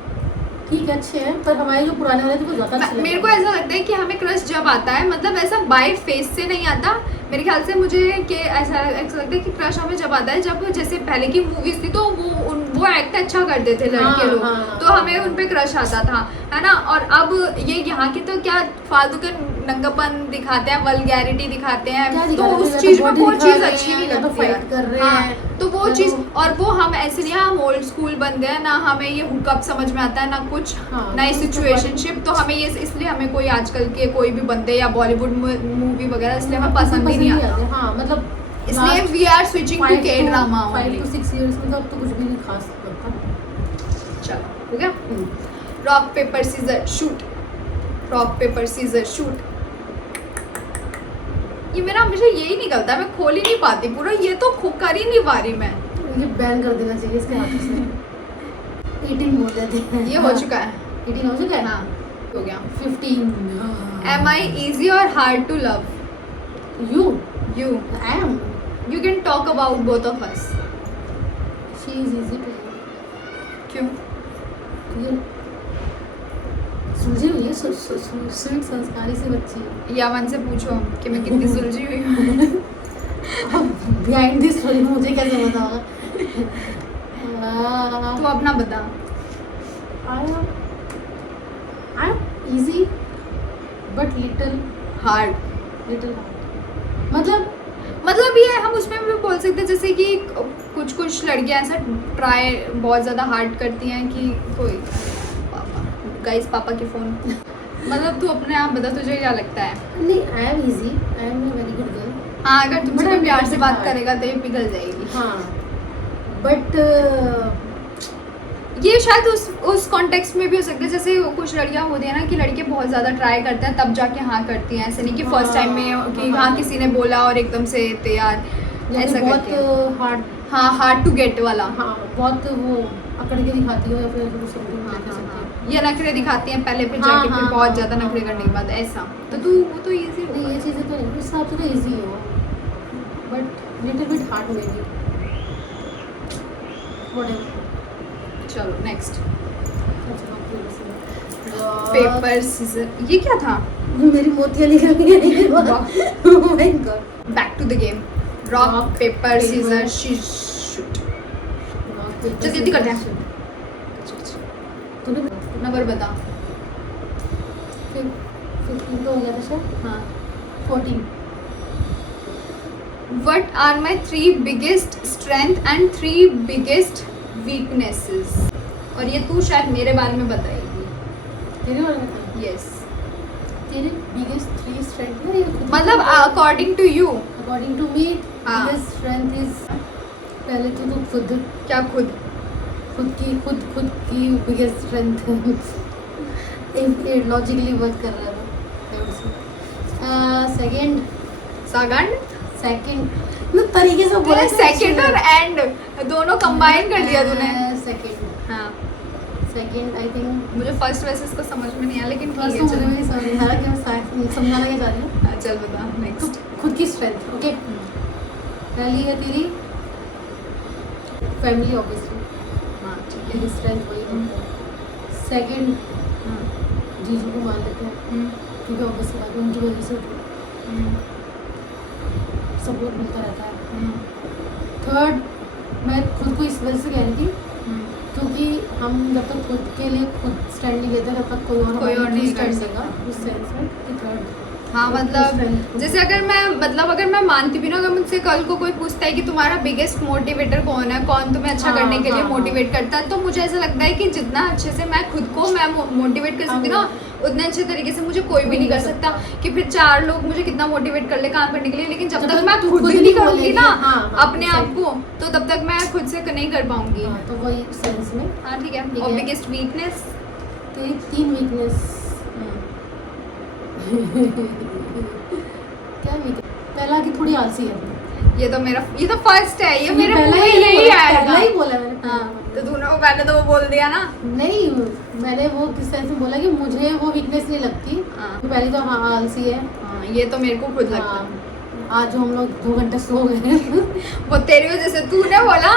ठीक है, अच्छे हैं, पर हमारे जो पुराने वाले थे वो ज़्यादा अच्छे मेरे लगते को हैं। ऐसा लगता है कि हमें क्रश जब आता है, मतलब ऐसा बाय फेस से नहीं आता। मेरे ख्याल से मुझे कि ऐसा लगता है कि क्रश हमें जब आता है जब जैसे पहले की मूवीज थी तो वो एक्ट अच्छा करते थे लड़के हाँ, लोग, हाँ, तो हमें उन पे क्रश आता था, है ना। और अब ये यहाँ की तो क्या फालतू के नंगापन दिखाते हैं, वल्गैरिटी दिखाते क्या हैं, तो दिखा रहे उस हैं? चीज या में तो वो body चीज दिखा रहे अच्छी हैं, नहीं या तो लगती है। fight कर रहे हाँ, हैं, तो वो या चीज, तो- और वो हम ऐसे नहीं, हम ओल्ड स्कूल बंदे हैं ना, हमें ये हुकअप समझ में आता है ना कुछ, हाँ, नई तो उसके सिचुएशनशिप, तो हमें ये इसलिए हमें कोई आजकल के कोई भी बंदे या बॉलीवुड मूवी वगैरह इसलिए हमें पसंद ही नहीं आता, आते। हाँ, मतलब इसलिए वी आर स्विचिंग टू के ड्रामा। 5 to 6 years में तो अब तो कुछ भी नहीं खास लगता। चलो हो गया। Rock paper scissor shoot, rock paper scissor shoot. ये मेरा हमेशा यही निकलता है, मैं खोल ही नहीं पाती पूरा, ये तो कर ही नहीं पा रही मैं। ये बैन कर देना चाहिए इसके हाथों से। 18 बोल देते हैं। ये हो चुका है। 18 हो चुका है। हाँ, हो गया। 15। Am I easy or hard to love? You. You. I am. You can talk about both of us. She is easy to love. क्यों? ये सुलझी हुई है, स्वीट संस्कारी सी बच्ची है। यामन से पूछो कि मैं कितनी सुलझी हुई हूँ। अब बिहाइंड दी स्टोरी मुझे कैसे पता होगा? तू अपना बता। I am easy but little hard, मतलब मतलब ये हम उसमें भी बोल सकते हैं जैसे कि कुछ लड़कियां ऐसा ट्राई बहुत ज़्यादा हार्ड करती हैं कि कोई पापा गाइस पापा के फ़ोन। मतलब तू अपने आप बता, तुझे क्या लगता है? नहीं, I am easy, I am a very good girl. हाँ, अगर तुमसे But कोई I'm प्यार little से bit बात hard. करेगा तो ये पिघल जाएगी। हाँ, बट ये शायद उस कॉन्टेक्स्ट में भी हो सकता है, जैसे कुछ लड़कियां होती हैं ना कि लड़के बहुत ज़्यादा ट्राई करते हैं तब जाके हाँ करती हैं, ऐसे नहीं कि फर्स्ट टाइम में कि हाँ किसी ने बोला और एकदम से तैयार ऐसा करती हैं। बहुत हार्ड, हाँ, हार्ड टू गेट वाला। हाँ, बहुत वो अकड़ के दिखाती हो या फिर ऐसे कुछ समथिंग हाँ, कह हाँ, सकते हैं। हाँ। ये नखरे दिखाती हैं पहले, फिर हाँ, जाके फिर हाँ, बहुत हाँ, ज़्यादा हाँ, नखरे हाँ, करने के बाद ऐसा, तो तू वो तो ईजी नहीं, ये चीज़ें तो नहीं, उस हिसाब से तो ईजी हो, but little bit hard may be. चलो नेक्स्ट। पेपर सीजर, ये क्या था? मेरी मोतियाँ निकल गई है। Oh my God. Back to the game. Rock Rock, paper paper, scissor shoot. चल, जल्दी करते हैं। तूने नंबर बता। 15 तो हो गया था शायद। हाँ, 14 What are my 3 biggest strength and 3 biggest weaknesses? और ये तू शायद मेरे बारे में बताएगी. तेरे बारे में बता. Yes. तेरे biggest 3 strength है या खुद मतलब according to you. according to me हाँ. biggest strength is पहले तो तू खुद क्या खुद की biggest strength है. लॉजिकली वर्क कर रहा था. सेकंड ना तरीके से बोला. सेकंड और एंड दोनों कंबाइन कर दिया तूने. सेकंड. हाँ. सेकंड आई थिंक मुझे फर्स्ट वैसे इसको समझ में नहीं आया लेकिन ठीक फर्स्ट है. मुझे चल. नहीं समझ आ रहा कि मैं समझाना क्या चाह रही हूँ. हाँ, चल बता नेक्स्ट. खुद की स्ट्रेंथ. ओके पहली है तेरी फैमिली ऑब्वियसली. हाँ ठीक तेरी है. स्ट्रेंथ वही है. सेकंड हाँ. जीजू को मान लेते हैं क्योंकि ऑब्वियसली बात है उनकी वजह से सपोर्ट मिलता रहता है. थर्ड मैं खुद को इस वजह से कह रही थी क्योंकि हम जब तक खुद के लिए खुद स्टैंड नहीं लेते तब तक कोई और नहीं कर स्टैंड सकता. देगा. उस सेंस में कि थर्ड. हाँ मतलब जैसे अगर मैं मानती भी ना, अगर मुझसे कल को कोई पूछता है कि तुम्हारा बिगेस्ट मोटिवेटर कौन है, कौन तुम्हें अच्छा हाँ, करने के लिए हाँ, मोटिवेट करता है, तो मुझे ऐसा लगता है कि जितना अच्छे से मैं खुद को मैं मोटिवेट कर सकती ना, उतने अच्छे तरीके से मुझे कोई भी नहीं कर सकता. कि फिर 4 लोग मुझे कितना मोटिवेट कर ले काम करने के लिए, लेकिन जब तक मैं खुद नहीं करूँगी ना अपने आप को, तो तब तक मैं खुद से नहीं कर पाऊंगी. तो वही सेंस में. हाँ ठीक है. और बिगेस्ट वीकनेस तेरी 3 वीकनेस क्या वीक. पहला कि थोड़ी आलसी है. ये तो फर्स्ट है. ये मेरे पहला मुंह में ही यही आएगा. पहला ही बोला मैंने. हाँ तो तूने वो पहले तो वो बोल दिया ना. नहीं मैंने वो किस सेंस में बोला कि मुझे वो वीकनेस नहीं लगती. हाँ. पहली तो हाँ आलसी है. हाँ, ये तो मेरे को खुद लगता है. हाँ. आज जो हम लोग 2 घंटे सो गए वो तेरी वजह से. तूने बोला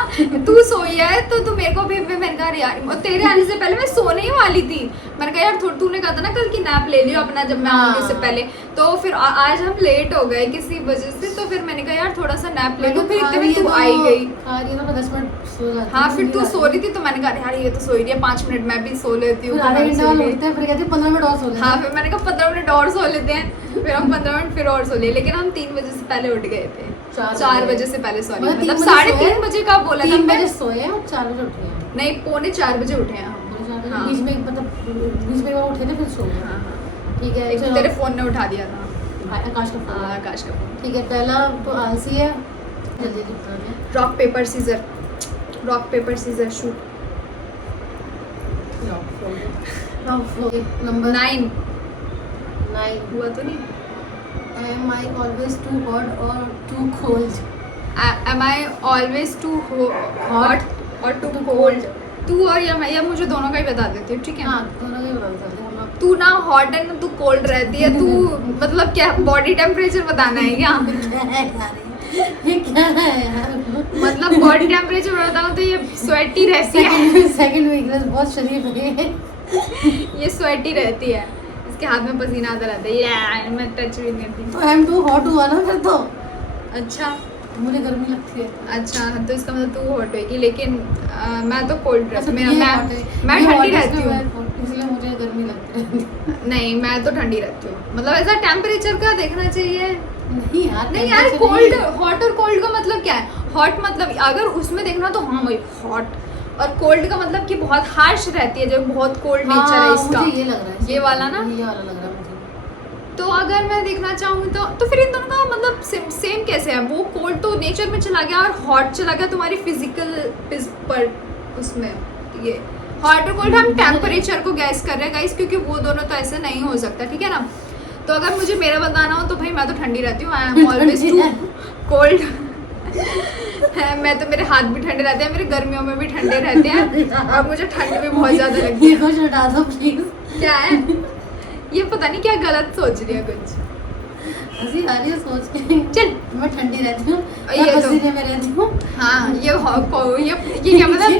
तू सोई है तो तू मेरे को भी. मैंने कहा यार, और तेरे आने से पहले मैं सोने ही वाली थी. मैंने कहा यार तूने कहा था ना कल की नैप ले लियो अपना जब मैं आऊंगी से पहले. तो फिर आज हम लेट हो गए किसी वजह से, तो फिर मैंने कहा यार थोड़ा सा नैप ले लूं. फिर इतने में तू आई गई. खा रही है तो 10 मिनट सो जाती. हाँ फिर तू सो रही थी तो मैंने कहा यार ये तो सो रही है, 5 मिनट मैं भी सो लेती हूँ. फिर आधे घंटे और उठते हैं. फिर कहते हैं 15 मिनट और सो लेते हैं. हाँ फिर मैंने कहा 15 मिनट और सो लेते हैं. फिर हम 15 मिनट फिर और सो लिए, लेकिन हम 3 बजे से पहले उठ गए थे. 4 बजे से पहले. सॉरी मतलब 3:30 बजे का बोला था. 3 बजे सोए हैं और 4 बजे उठे हैं. नहीं 3:45 बजे उठे हैं हम. हाँ. बीच में बीच में उठे थे फिर सो गए. हाँ हाँ. ठीक है. एक तो तेरे फोन ने उठा दिया था. आकाश का फोन. आकाश का फोन. ठीक है. पहला तो आलसी है. जल्दी निपटा दे. Rock paper scissor shoot. Number 9 9 हुआ तो नहीं. Am I always too hot or too cold? Am I always too hot or too cold? तू और या मुझे दोनों का ही बता देती हूँ. ठीक है. हाँ दोनों का बता सकते हैं हम लोग. तू ना हॉट है ना तू कोल्ड रहती है. तू मतलब क्या बॉडी टेम्परेचर बताना है क्या? ये क्या है यार. मतलब बॉडी टेम्परेचर बताऊँ तो ये स्वेटी रहती है. सेकंड वीकनेस बहुत शरीफ है. ये स्वेटी रहती है. इसके हाथ में पसीना आता रहता है. ये मैं टच भी नहीं करती. तो आई एम टू हॉट हुआ ना फिर तो. अच्छा मुझे गर्मी लगती है. अच्छा तो इसका मतलब तू हॉट होगी, लेकिन मैं तो कोल्ड अच्छा, रहती. ये hot है. मैं ये hot ठंडी है, रहती इसलिए हूँ. इसलिए मुझे गर्मी लगती है. नहीं मैं तो ठंडी रहती हूँ. मतलब ऐसा टेम्परेचर का देखना चाहिए. नहीं यार. नहीं यार कोल्ड हॉट और कोल्ड का मतलब क्या है? हॉट मतलब अगर उसमें देखना तो हाँ भाई हॉट, और कोल्ड का मतलब कि बहुत हार्श रहती है, जो बहुत कोल्ड नेचर है इसका. मुझे ये लग रहा है. ये वाला ना. ये वाला लग रहा है मुझे. तो अगर मैं देखना चाहूँ तो फिर इन दोनों का मतलब सेम कैसे है? वो कोल्ड तो नेचर में चला गया और हॉट चला गया तुम्हारी फिजिकल पर उसमें. ये हॉट और कोल्ड हम टेम्परेचर को गैस कर रहे हैं गाइस, क्योंकि वो दोनों तो ऐसे नहीं हो सकता. ठीक है ना. तो अगर मुझे मेरा बताना हो तो भाई मैं तो ठंडी रहती हूँ. I am always too cold. मैं तो मेरे हाथ भी ठंडे रहते हैं, मेरे गर्मियों में भी ठंडे रहते हैं, और मुझे ठंड भी बहुत ज़्यादा लगती है. ये कुछ हटा दो प्लीज. क्या है ये? पता नहीं क्या गलत सोच रही है कुछ. हंसी आ रही है सोच के. चल मैं ठंडी रहती हूँ. ये तो- पसीने में रहती हूँ. हाँ ये क्या मतलब?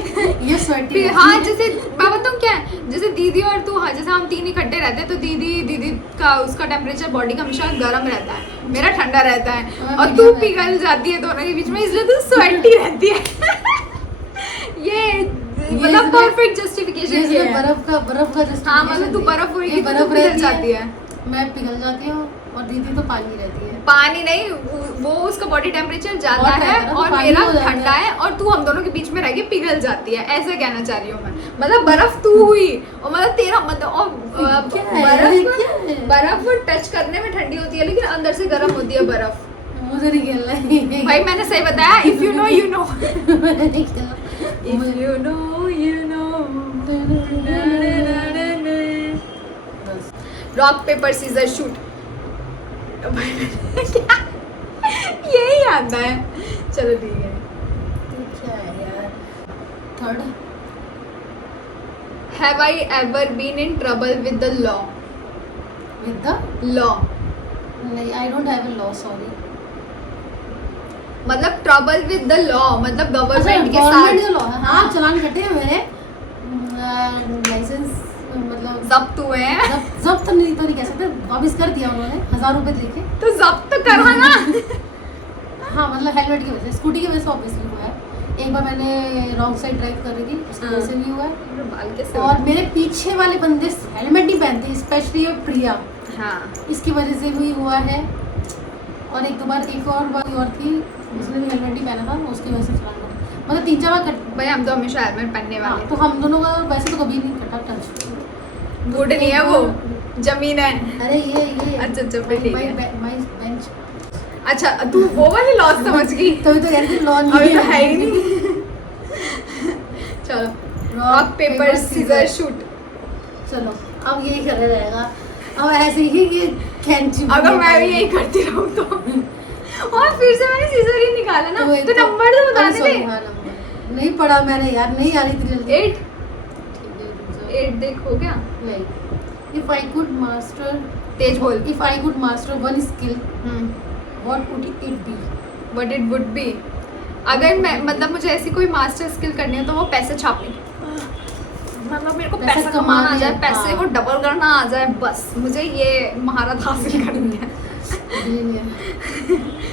ये स्वेटी. हाँ जैसे मैं बताऊँ क्या है, जैसे दीदी और तू. हाँ जैसे हम 3 इकट्ठे रहते हैं तो दीदी का उसका टेम्परेचर बॉडी का हमेशा गर्म रहता है, मेरा ठंडा रहता है, और तू पिघल जाती है दोनों के बीच में, इसलिए तू स्वेटी रहती है. ये मतलब परफेक्ट जस्टिफिकेशन है. बर्फ का हाँ मतलब तू बर्फ हुई कि तू पिघल जाती है. मैं पिघल जाती हूँ और दीदी तो पानी रहती है. पानी नहीं वो उसका बॉडी टेम्परेचर ज्यादा Hot है है, और पानी मेरा हो जाता है। ठंडा है और तू हम दोनों के बीच में रह के पिघल जाती है, ऐसा कहना चाह रही हूँ मैं। मतलब बर्फ तू हुई और मतलब तेरा मतलब और क्या है? ये क्या है? बर्फ टच करने में ठंडी होती है लेकिन अंदर से गर्म होती है बर्फ। मुझे नहीं खेलना है। भाई मैंने सही बताया, if you know you know, मैंने नहीं खेलना। If you know you know. बस। Rock paper scissor shoot. यही आता है, चलो ठीक है। ये क्या है यार? Third have I ever been in trouble with the law? With the law नहीं, I don't have a law, sorry. मतलब ट्रबल विद द लॉ मतलब अच्छा, गवर्नमेंट के गवर्नमेंट साथ। का लॉ है। हाँ, चालान कटे हैं मेरे। लाइसेंस मतलब जब्त हुए हैं जब्त नहीं तो नहीं कह सकते, वापस कर दिया उन्होंने 1000 रुपए लेके। तो जब्त करा ना। हाँ मतलब हेलमेट की वजह से, स्कूटी की वजह से ऑब्वियसली हुआ है। एक बार मैंने रॉन्ग साइड ड्राइव कर रही थी, उसकी वजह से भी हुआ है। बाल कैसे और मेरे पीछे वाले बंदे हेलमेट नहीं पहनते, स्पेशली प्रिया, हाँ इसकी वजह से भी हुआ है। और एक दो बार एक और बार और थी, उसने भी हेलमेट नहीं पहना था, उसकी वजह से चलाना मतलब 3-4 बार कट। भाई हम तो हमेशा हेलमेट पहनने हाँ, वाले तो हम दोनों का वैसे तो कभी नहीं कटा टच। वुड नहीं है वो, जमीन है। अरे ये अच्छा, अच्छा, फिर ठीक है। My bench. अच्छा तू वो वाली लॉस समझ गई। तभी तो कहते लॉन अभी तो है ही नहीं। चलो रॉक पेपर सीजर शूट। चलो अब यही कर रहेगा, अब ऐसे ही ये कैंची। अगर मैं भी यही करती रहूँ तो। और फिर से मैंने सीजर ही निकाला ना, तो नंबर तो बता दे। नहीं पढ़ा मैंने यार, नहीं आ रही थी जल्दी। 8 देख हो गया। नहीं, if I could master, तेज बोल। if I could master one skill, what would it be? What it would be? अगर मैं मतलब मुझे ऐसी कोई मास्टर स्किल करनी है तो वो पैसे छापने की। मतलब मेरे को पैसे पैसा कमाना आ जाए, कमाने, पैसे हाँ। को डबल करना आ जाए, बस मुझे ये महारत हासिल करनी है।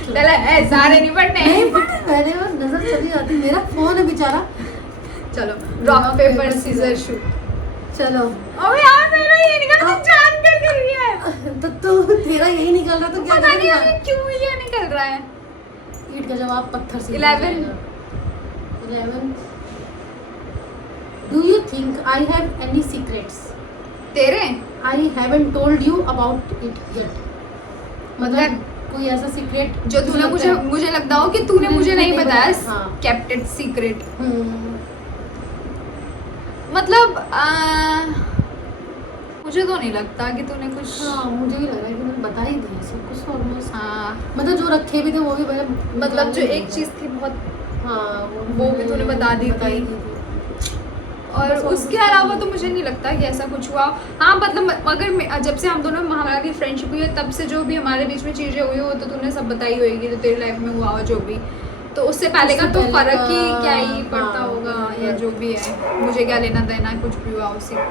चलो सारे नहीं पढ़ने। नहीं पढ़े, पहले बस नजर चली जाती। मेरा फोन है बेचारा। चलो रॉक पेपर सीजर शूट। चलो अबे यार मेरा ये निकल, तू जान कर कर रही है। तो तू तेरा यही निकल रहा तो क्या पता नहीं करेगा? अभी क्यों ये निकल रहा है। ईंट का जवाब पत्थर से 11 do you think I have any secrets तेरे I haven't told you about it yet? मतलब कोई ऐसा सीक्रेट जो तूने मुझे लगता हो कि तूने मुझे नहीं बताया, हाँ। कैप्टेड सीक्रेट। मतलब मुझे तो नहीं लगता कि तूने कुछ। हाँ मुझे भी लग रहा है कि मैंने बता ही दिया सब कुछ ऑलमोस्ट। हाँ मतलब जो रखे भी थे वो भी मतलब जो एक चीज थी बहुत, हाँ वो भी तूने बता दी थी। और बस उसके अलावा तो मुझे नहीं लगता कि ऐसा कुछ हुआ। हाँ मतलब अगर जब से हम दोनों हमारी फ्रेंडशिप हुई है तब से जो भी हमारे बीच में चीज़ें हुई हो तो तूने सब बताई होगी, तो तेरी लाइफ में हुआ हो जो भी। तो उससे पहले का तो फर्क ही क्या ही पड़ता हाँ, होगा या जो भी है, मुझे क्या लेना देना कुछ भी हुआ उसी को।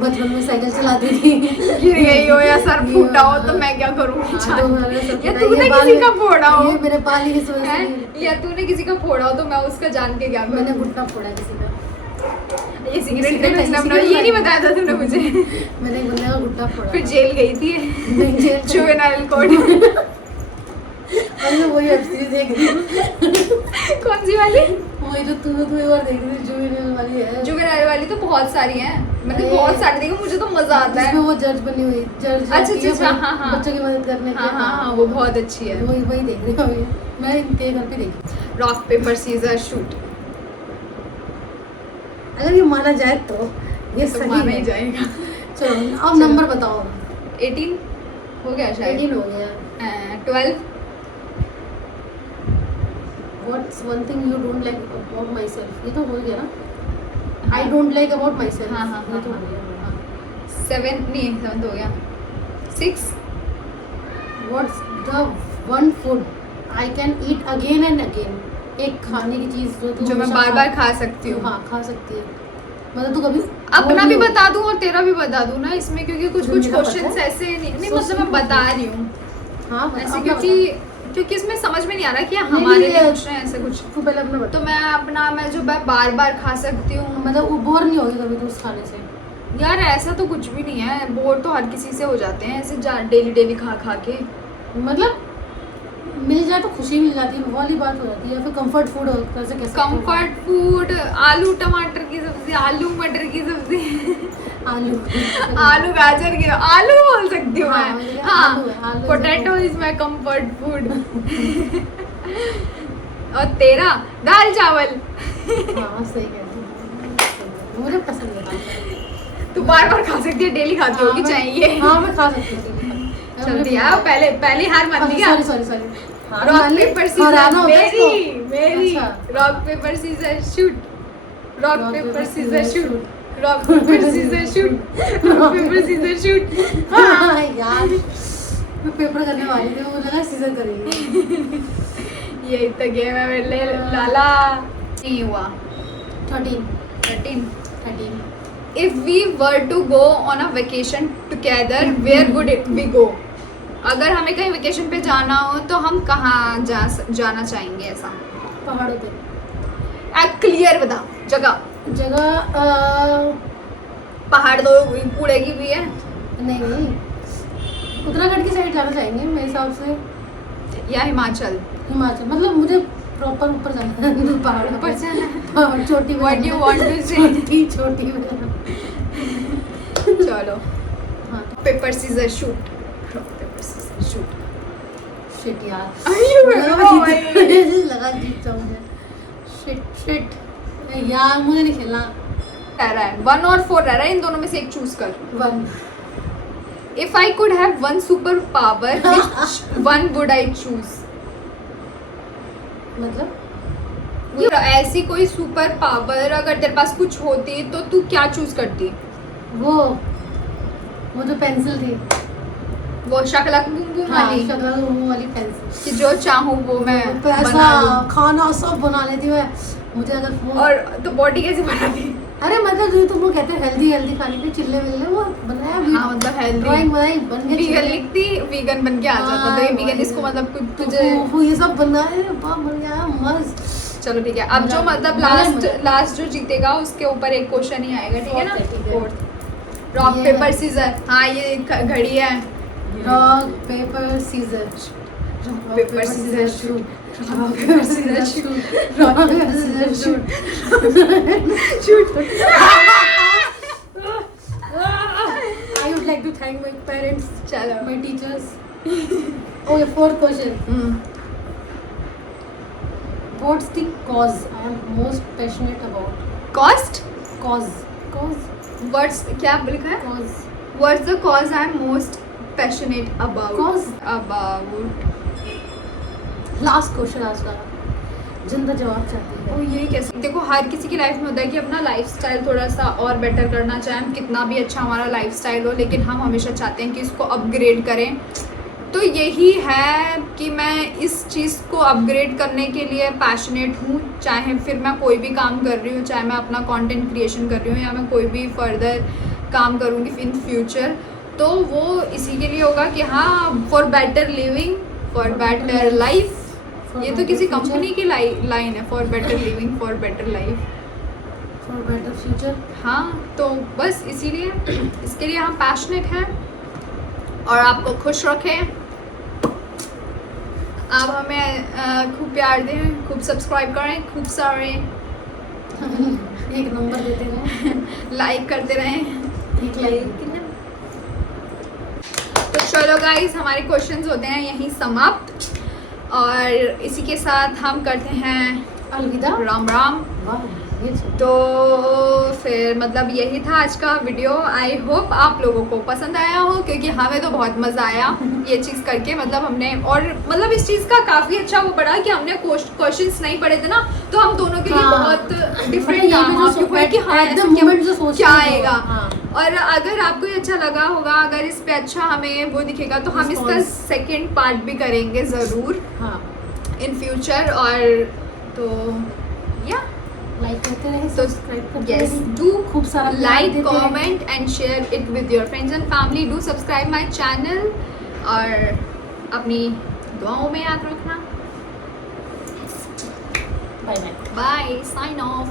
बचपन में साइकिल चलाती थी, गिर गई हो या सर फूटा हो तो मैं क्या करूँगी? हाँ, तो मैंने सब या बताया, तूने ये बाल- किसी का फोड़ा हो, ये मेरे बाल ही इस वजह से हैं? नहीं- या तूने किसी का फोड़ा हो तो मैं उसका जान के क्या मैंने करूँ? घुटना फोड़ा किसी का। ये सिगरेट secret का है, मतलब secret ये नहीं है। बताया था तूने मुझे। मैंने एक बंदे का घुटना फोड़ा फिर था। जेल गई थी। नहीं, जेल तो- जुवेनाइल कोड। अरे वही वेब सीरीज देख रही हूँ। कौन सी वाली? वही जो तू एक बार देख रही थी, जुवेनाइल वाली है। जुवेनाइल वाली तो बहुत सारी हैं, मैंने अरे। बहुत सारी देखी, मुझे तो मजा आता है। जिसमें वो जज बनी हुई, जज अच्छा, अच्छा, हाँ, हाँ। बच्चों की मदद करने के हाँ लिए। हाँ हाँ वो बहुत अच्छी है। वही देख रही हूँ अभी। मैं इनके घर पे देखी। Rock paper scissor shoot. अगर ये माना जाए तो ये तो सही माना ही है। जाएगा। चलो अब चलो। नंबर बताओ। 18 हो गया शायद। 18 हो गया। 12। What's one thing you don't like about myself? ये तो हो गया ना। I don't like about myself। हाँ, हाँ, ये तो हाँ, हो गया। 7 नहीं 7 हो गया। 6। What's the one food I can eat again and again? एक खाने की चीज जो तू जो मैं हमेशा बार बार खा सकती हूँ। हाँ खा सकती है। मतलब तू कभी अपना भी बता दूं और तेरा भी बता दूं ना इसमें, क्योंकि कुछ मुझे कुछ पता क्वेश्चंस है। ऐसे नहीं So मतलब मैं sweet बता of रही हूँ हाँ बता, ऐसे, अपना क्योंकि इसमें समझ में नहीं आ रहा कि नहीं, हमारे नहीं, लिए नहीं। पूछ रहे हैं ऐसे कुछ। बता। तू पहले अपना बता। तो मैं जो बार बार खा सकती हूँ। मतलब वो बोर नहीं होगी कभी तू उस खाने से? यार ऐसा तो कुछ भी नहीं है, बोर तो हर किसी से हो जाते हैं ऐसे डेली डेली खा खा के। मतलब मिल जाए तो खुशी मिल जाती है, वाली बात हो जाती है। या फिर कंफर्ट फूड कैसे कैसे कंफर्ट फूड, आलू टमाटर की सब्जी, आलू मटर की सब्जी, आलू आलू गाजर की, आलू बोल सकती हूँ हाँ, मैं। आलू है, हाँ, आलू potato is my comfort food. और तेरा दाल चावल। हाँ सही कह रही हो, मुझे पसंद है दाल चावल। तू बार बार खा सकती है, डेली खाती होगी चाहिए। हाँ मैं खा सकती हूँ। चल दिया, पहले हार मान लिया। सॉरी रॉक पेपर सीजर, मेरी अच्छा। Rock paper scissor shoot, rock paper scissor shoot, rock paper scissor shoot, rock paper scissor shoot. हाँ यार मैं पेपर करने वाली थी, मुझे लगा सीजर करेंगे। यही तो गेम है मेरे लिए लाला। नहीं हुआ 13। If we were to go on a vacation together, where would we go? अगर हमें कहीं वेकेशन पे जाना हो तो हम कहाँ जाना चाहेंगे? ऐसा पहाड़ों पे। क्लियर बता जगह। पहाड़ तो कूड़े की भी है। नहीं उत्तराखंड की साइड जाना चाहेंगे मेरे हिसाब से, या हिमाचल। मतलब मुझे प्रॉपर ऊपर जाना है, पहाड़ ऊपर जाना है। हाँ, चोटी में What you want to say? छोटी में। चलो हाँ paper scissor shoot, paper scissor shoot. Shit यार लगा जीत जाऊंगा। शिट यार मुझे नहीं खेलना। रह रहा है 1 और 4 रह रहा है, इन दोनों में से एक चूज कर। 1 If I could have one superpower, which one would I choose? मतलब ये ऐसी कोई सुपर पावर अगर तेरे पास कुछ होती तो तू क्या चूज करती? वो जो पेंसिल थी, वो शकला बूम बूम वाली, शकला बूम वाली पेंसिल कि जो चाहूँ वो मैं पैसा बना लूं। खाना सब बना लेती हूँ मुझे अगर वो। और तो बॉडी कैसे बनाती? अरे मतलब जो तुम वो कहते हैं हेल्दी खाने के चिल्ले मिलने, वो बनाया भी। हाँ मतलब हेल्दी, ड्राइंग बनाई बन गया वीगन चिल्ले। लिखती, वीगन बन के आ जाता। तो ये वीगन इसको मतलब कुछ तुझे वो ये सब बनाए बाप बन गया मस्त। चलो ठीक है, अब जो मतलब लास्ट जो जीतेगा उसके ऊपर एक क्वेश्चन ही आएगा, ठीक है ना? फोर्थ रॉक ये पेपर है। सीजर। हाँ ये घड़ी है। Rock paper scissor, paper scissor shoot, rock paper scissor shoot, rock paper scissor shoot. Shoot. I would like to thank my parents, चलो my teachers. Okay, 4th question. What's the cause I am most passionate about? Cost Cause. Words क्या लिखा है? Cause. What's the cause I'm most passionate about? Cause. About. Last question आज का, जनता जवाब चाहती है। ओ ये कैसे? देखो हर किसी की लाइफ में होता है कि अपना लाइफस्टाइल थोड़ा सा और बेटर करना चाहें, हम कितना भी अच्छा हमारा लाइफस्टाइल हो लेकिन हम हमेशा चाहते हैं कि इसको अपग्रेड करें। तो यही है कि मैं इस चीज़ को अपग्रेड करने के लिए पैशनेट हूँ, चाहे फिर मैं कोई भी काम कर रही हूँ, चाहे मैं अपना कंटेंट क्रिएशन कर रही हूँ या मैं कोई भी फर्दर काम करूँगी इन फ्यूचर, तो वो इसी के लिए होगा कि हाँ for better living, for better life. ये तो किसी कंपनी की लाइन है, for better living for better life, for better future. हाँ तो बस इसीलिए इसके लिए हम पैशनेट हैं और आपको खुश रखें। आप हमें खूब प्यार दें, खूब सब्सक्राइब करें, खूब सारे एक नंबर देते हैं, लाइक करते रहें। एक लाइक। तो चलो गाइस हमारे क्वेश्चंस होते हैं यहीं समाप्त और इसी के साथ हम करते हैं अलविदा। राम राम। वाह ये तो फिर मतलब यही था आज का वीडियो। आई होप आप लोगों को पसंद आया हो क्योंकि हमें तो बहुत मज़ा आया ये चीज़ करके। मतलब हमने और मतलब इस चीज़ का काफ़ी अच्छा वो पड़ा कि हमने क्वेश्चंस नहीं पढ़े थे ना, तो हम दोनों के लिए हाँ। बहुत डिफरेंट ये था भी जो हाँ, क्योंकि कि हाँ at the ऐसा moment जो सोचते क्या हैं आएगा। हाँ। और अगर आपको ये अच्छा लगा होगा, अगर इस पे अच्छा हमें वो दिखेगा तो हम इसका Response। सेकेंड पार्ट भी करेंगे ज़रूर हाँ इन फ्यूचर। और तो या लाइक करते रहे, तो सब्सक्राइब करते yes रहे। do खूब सारा प्यार like देते रहे। comment and share it with your friends and family. do subscribe my channel और अपनी दुआओं में याद रखना। Bye bye. Bye, sign off.